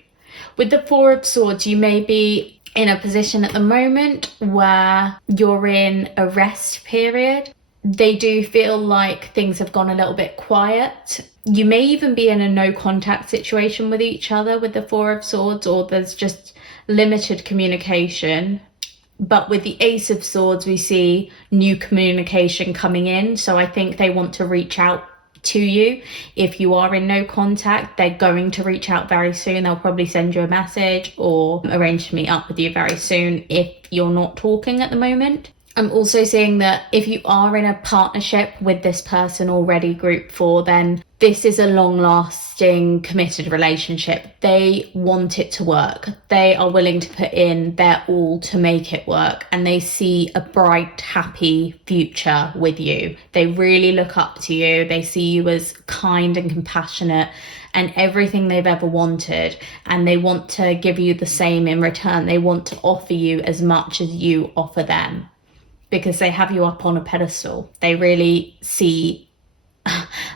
With the Four of Swords, you may be in a position at the moment where you're in a rest period. They do feel like things have gone a little bit quiet. You may even be in a no contact situation with each other with the Four of Swords, or there's just limited communication. But with the Ace of Swords, we see new communication coming in. So I think they want to reach out to you. If you are in no contact, they're going to reach out very soon. They'll probably send you a message or arrange to meet up with you very soon if you're not talking at the moment. I'm also seeing that if you are in a partnership with this person already, group 4, then this is a long-lasting, committed relationship. They want it to work. They are willing to put in their all to make it work, and they see a bright, happy future with you. They really look up to you. They see you as kind and compassionate and everything they've ever wanted, and they want to give you the same in return. They want to offer you as much as you offer them, because they have you up on a pedestal. They really see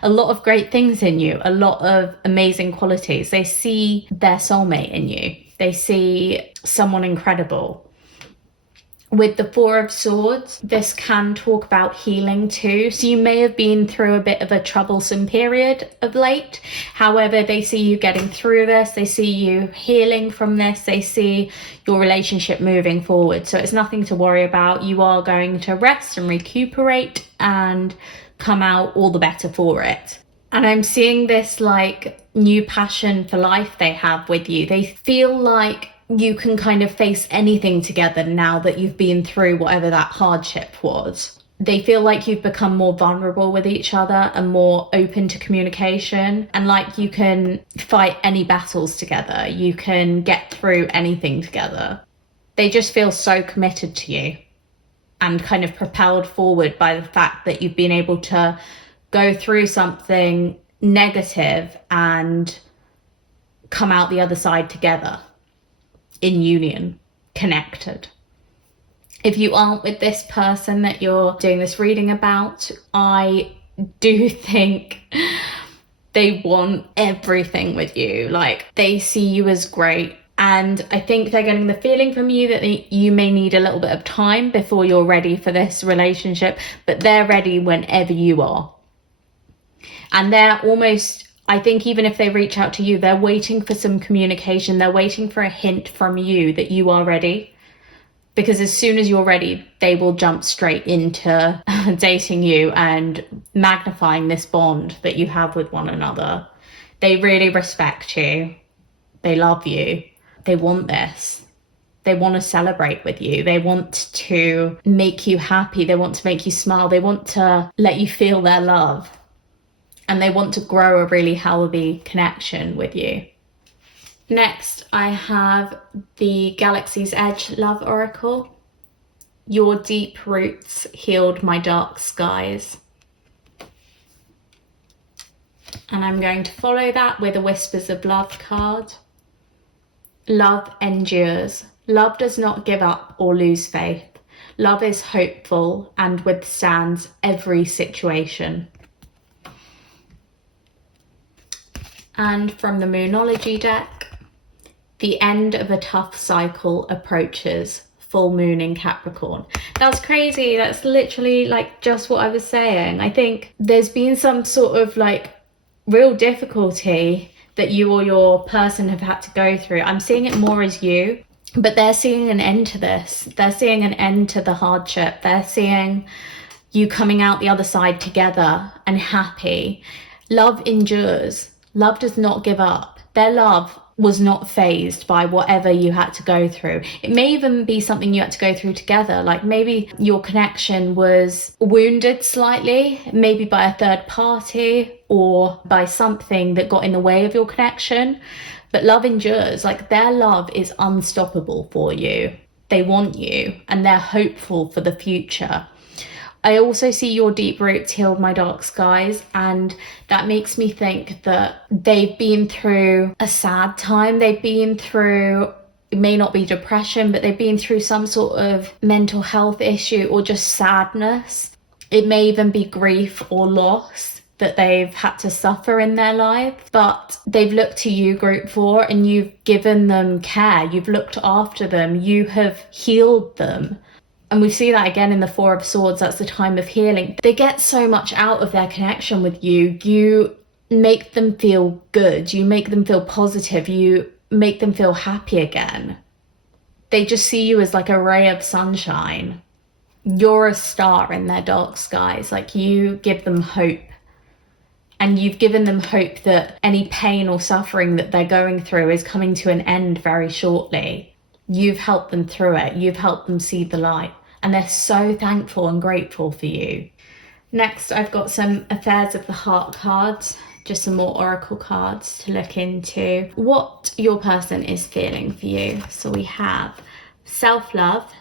a lot of great things in you, a lot of amazing qualities. They see their soulmate in you. They see someone incredible. With the Four of Swords, this can talk about healing too. So you may have been through a bit of a troublesome period of late. However, they see you getting through this. They see you healing from this. They see your relationship moving forward. So it's nothing to worry about. You are going to rest and recuperate and come out all the better for it. And I'm seeing this like new passion for life they have with you. They feel like you can kind of face anything together now that you've been through whatever that hardship was. They feel like you've become more vulnerable with each other and more open to communication, and like you can fight any battles together. You can get through anything together. They just feel so committed to you and kind of propelled forward by the fact that you've been able to go through something negative and come out the other side together, in union, connected. If you aren't with this person that you're doing this reading about, I do think they want everything with you. Like, they see you as great. And I think they're getting the feeling from you that you may need a little bit of time before you're ready for this relationship, but they're ready whenever you are. And they're almost, I think even if they reach out to you, they're waiting for some communication. They're waiting for a hint from you that you are ready. Because as soon as you're ready, they will jump straight into dating you and magnifying this bond that you have with one another. They really respect you. They love you. They want this. They want to celebrate with you. They want to make you happy. They want to make you smile. They want to let you feel their love. And they want to grow a really healthy connection with you. Next, I have the Galaxy's Edge Love Oracle. Your deep roots healed my dark skies. And I'm going to follow that with a Whispers of Love card. Love endures. Love does not give up or lose faith. Love is hopeful and withstands every situation. And from the Moonology deck, the end of a tough cycle approaches. Full moon in Capricorn. That's crazy. That's literally like just what I was saying. I think there's been some sort of like real difficulty that you or your person have had to go through. I'm seeing it more as you, but they're seeing an end to this. They're seeing an end to the hardship. They're seeing you coming out the other side together and happy. Love endures. Love does not give up. Their love was not fazed by whatever you had to go through. It may even be something you had to go through together. Like maybe your connection was wounded slightly, maybe by a third party or by something that got in the way of your connection. But love endures. Like their love is unstoppable for you. They want you and they're hopeful for the future. I also see your deep roots healed, my dark skies, and that makes me think that they've been through a sad time. They've been through, it may not be depression, but they've been through some sort of mental health issue or just sadness. It may even be grief or loss that they've had to suffer in their life, but they've looked to you, group 4, and you've given them care. You've looked after them. You have healed them. And we see that again in the 4 of Swords. That's the time of healing. They get so much out of their connection with you. You make them feel good. You make them feel positive. You make them feel happy again. They just see you as like a ray of sunshine. You're a star in their dark skies. Like you give them hope. And you've given them hope that any pain or suffering that they're going through is coming to an end very shortly. You've helped them through it. You've helped them see the light. And they're so thankful and grateful for you. Next, I've got some Affairs of the Heart cards, just some more oracle cards to look into what your person is feeling for you. So we have self-love,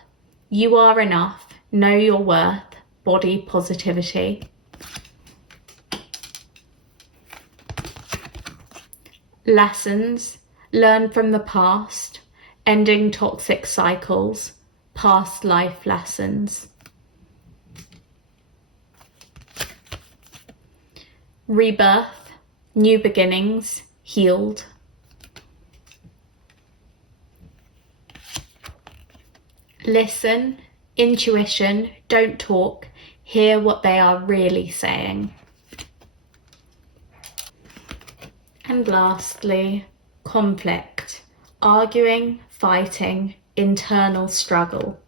you are enough, know your worth, body positivity. Lessons, learn from the past, ending toxic cycles, past life lessons. Rebirth, new beginnings, healed. Listen, intuition, don't talk, hear what they are really saying. And lastly, conflict, arguing, fighting, internal struggle.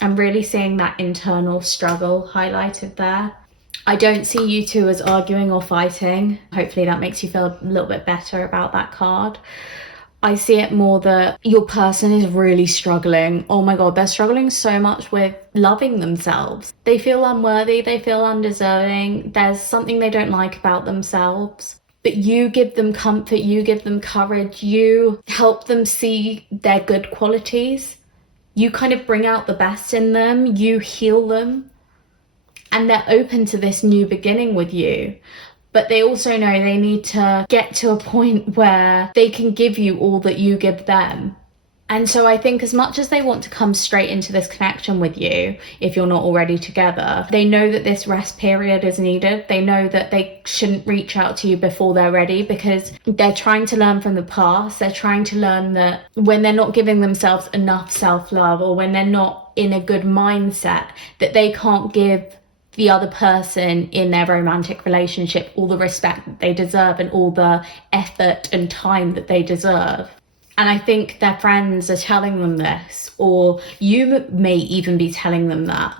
I'm really seeing that internal struggle highlighted there. I don't see you two as arguing or fighting. Hopefully that makes you feel a little bit better about that card. I see it more that your person is really struggling. Oh my God, they're struggling so much with loving themselves. They feel unworthy, they feel undeserving. There's something they don't like about themselves. But you give them comfort, you give them courage, you help them see their good qualities. You kind of bring out the best in them, you heal them. And they're open to this new beginning with you. But they also know they need to get to a point where they can give you all that you give them. And so I think as much as they want to come straight into this connection with you, if you're not already together, they know that this rest period is needed. They know that they shouldn't reach out to you before they're ready, because they're trying to learn from the past. They're trying to learn that when they're not giving themselves enough self-love, or when they're not in a good mindset, that they can't give the other person in their romantic relationship all the respect that they deserve and all the effort and time that they deserve. And I think their friends are telling them this, or you may even be telling them that.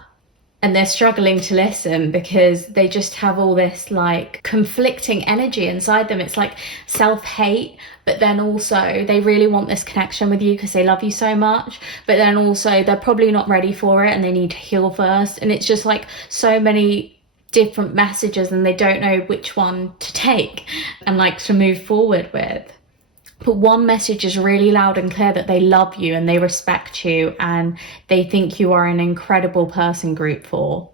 And they're struggling to listen because they just have all this like conflicting energy inside them. It's like self-hate, but then also they really want this connection with you because they love you so much. But then also they're probably not ready for it and they need to heal first. And it's just like so many different messages and they don't know which one to take and like to move forward with. But one message is really loud and clear, that they love you and they respect you and they think you are an incredible person, group 4.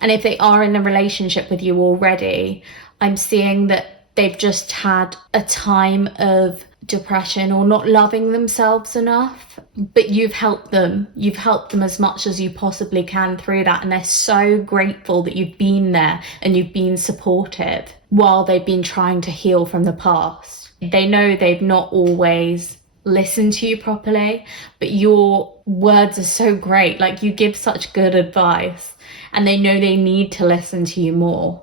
And if they are in a relationship with you already, I'm seeing that they've just had a time of depression or not loving themselves enough, but you've helped them. You've helped them as much as you possibly can through that. And they're so grateful that you've been there and you've been supportive while they've been trying to heal from the past. They know they've not always listened to you properly, but your words are so great. Like, you give such good advice, and they know they need to listen to you more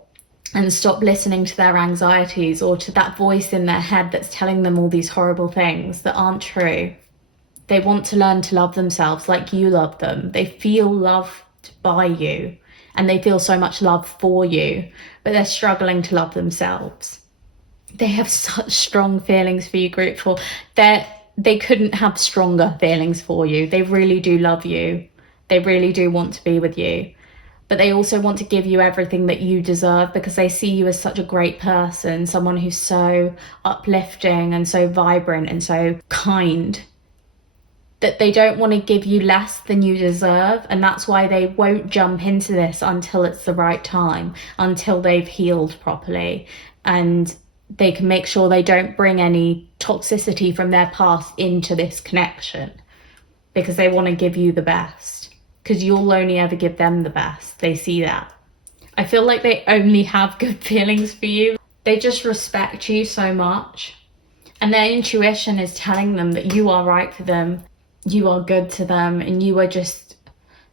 and stop listening to their anxieties or to that voice in their head that's telling them all these horrible things that aren't true. They want to learn to love themselves like you love them. They feel loved by you and they feel so much love for you, but they're struggling to love themselves. They have such strong feelings for you, group 4. They couldn't have stronger feelings for you. They really do love you. They really do want to be with you. But they also want to give you everything that you deserve, because they see you as such a great person, someone who's so uplifting and so vibrant and so kind, that they don't want to give you less than you deserve. And that's why they won't jump into this until it's the right time, until they've healed properly, and they can make sure they don't bring any toxicity from their past into this connection, because they want to give you the best, because you'll only ever give them the best. They see that. I feel like they only have good feelings for you. They just respect you so much, and their intuition is telling them that you are right for them, you are good to them, and you are just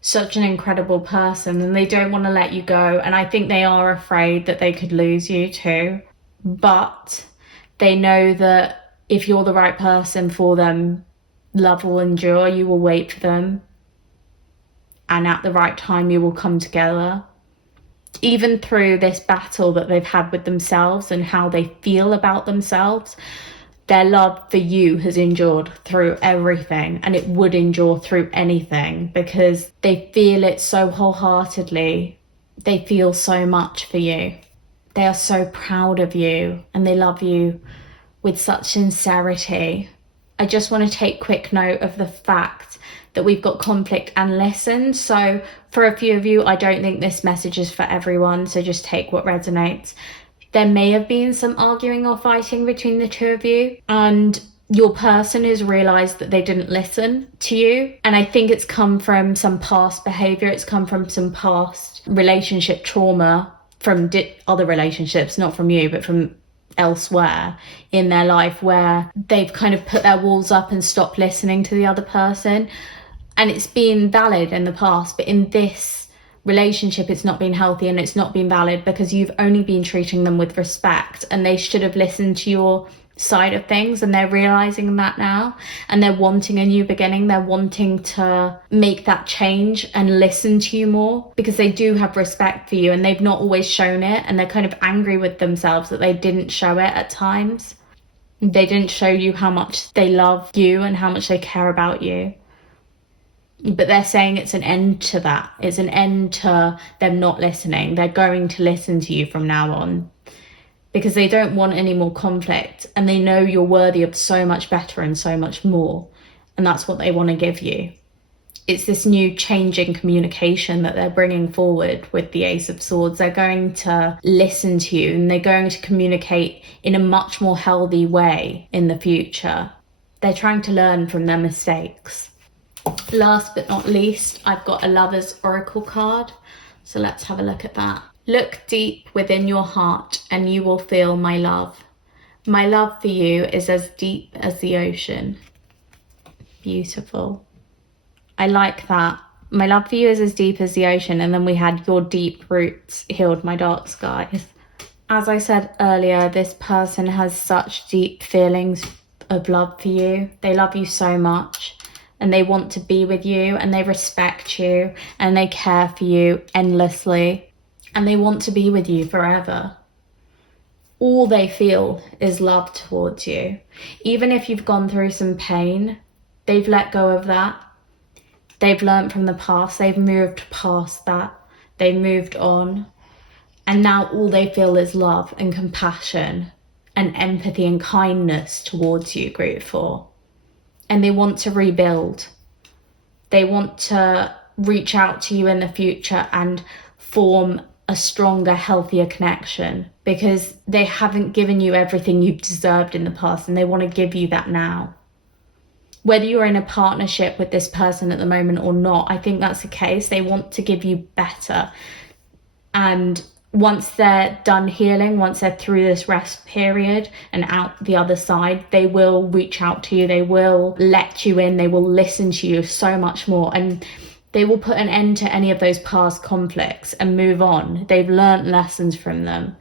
such an incredible person, and they don't want to let you go. And I think they are afraid that they could lose you too, but they know that if you're the right person for them, love will endure. You will wait for them, and at the right time you will come together. Even through this battle that they've had with themselves and how they feel about themselves, their love for you has endured through everything, and it would endure through anything, because they feel it so wholeheartedly. They feel so much for you. They are so proud of you, and they love you with such sincerity. I just want to take quick note of the fact that we've got conflict and listen. So for a few of you, I don't think this message is for everyone, so just take what resonates. There may have been some arguing or fighting between the two of you, and your person has realized that they didn't listen to you. And I think it's come from some past behavior. It's come from some past relationship trauma from other relationships, not from you, but from elsewhere in their life, where they've kind of put their walls up and stopped listening to the other person. And it's been valid in the past, but in this relationship it's not been healthy, and it's not been valid because you've only been treating them with respect, and they should have listened to your side of things, and they're realizing that now, and they're wanting a new beginning. They're wanting to make that change and listen to you more, because they do have respect for you, and they've not always shown it, and they're kind of angry with themselves that they didn't show it at times. They didn't show you how much they love you and how much they care about you. But they're saying it's an end to that. It's an end to them not listening. They're going to listen to you from now on, because they don't want any more conflict, and they know you're worthy of so much better and so much more, and that's what they want to give you. It's this new changing communication that they're bringing forward with the Ace of Swords. They're going to listen to you, and they're going to communicate in a much more healthy way in the future. They're trying to learn from their mistakes. Last but not least, I've got a Lover's Oracle card. So let's have a look at that. Look deep within your heart and you will feel my love. My love for you is as deep as the ocean. Beautiful. I like that. My love for you is as deep as the ocean. And then we had your deep roots healed my dark skies. As I said earlier, this person has such deep feelings of love for you. They love you so much. And they want to be with you, and they respect you, and they care for you endlessly, and they want to be with you forever. All they feel is love towards you. Even if you've gone through some pain, they've let go of that. They've learned from the past. They've moved past that. They've moved on. And now all they feel is love and compassion and empathy and kindness towards you, group 4. And they want to rebuild. They want to reach out to you in the future and form a stronger, healthier connection, because they haven't given you everything you've deserved in the past, and they want to give you that now. Whether you're in a partnership with this person at the moment or not, I think that's the case. They want to give you better. And once they're done healing, once they're through this rest period and out the other side, they will reach out to you. They will let you in. They will listen to you so much more. And they will put an end to any of those past conflicts and move on. They've learned lessons from them.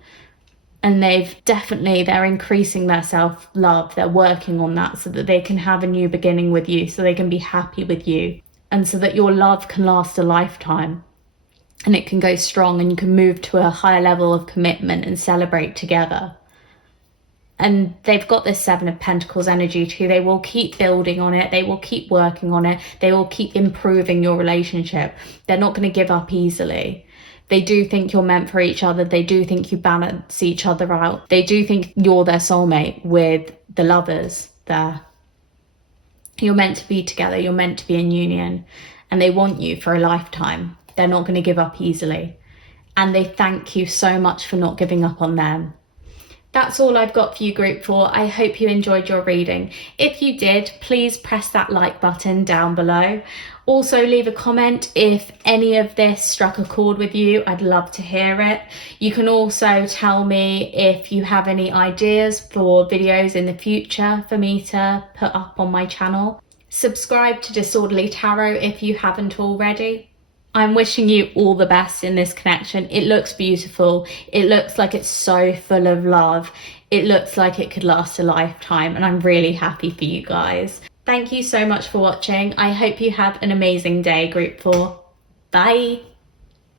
And they're increasing their self-love. They're working on that so that they can have a new beginning with you, so they can be happy with you, and so that your love can last a lifetime. And it can go strong, and you can move to a higher level of commitment and celebrate together. And they've got this Seven of Pentacles energy too. They will keep building on it. They will keep working on it. They will keep improving your relationship. They're not going to give up easily. They do think you're meant for each other. They do think you balance each other out. They do think you're their soulmate with the Lovers there. You're meant to be together. You're meant to be in union. And they want you for a lifetime. They're not going to give up easily. And they thank you so much for not giving up on them. That's all I've got for you, Group 4. I hope you enjoyed your reading. If you did, please press that like button down below. Also, leave a comment if any of this struck a chord with you. I'd love to hear it. You can also tell me if you have any ideas for videos in the future for me to put up on my channel. Subscribe to Disorderly Tarot if you haven't already. I'm wishing you all the best in this connection. It looks beautiful. It looks like it's so full of love. It looks like it could last a lifetime, and I'm really happy for you guys. Thank you so much for watching. I hope you have an amazing day, Group 4. Bye.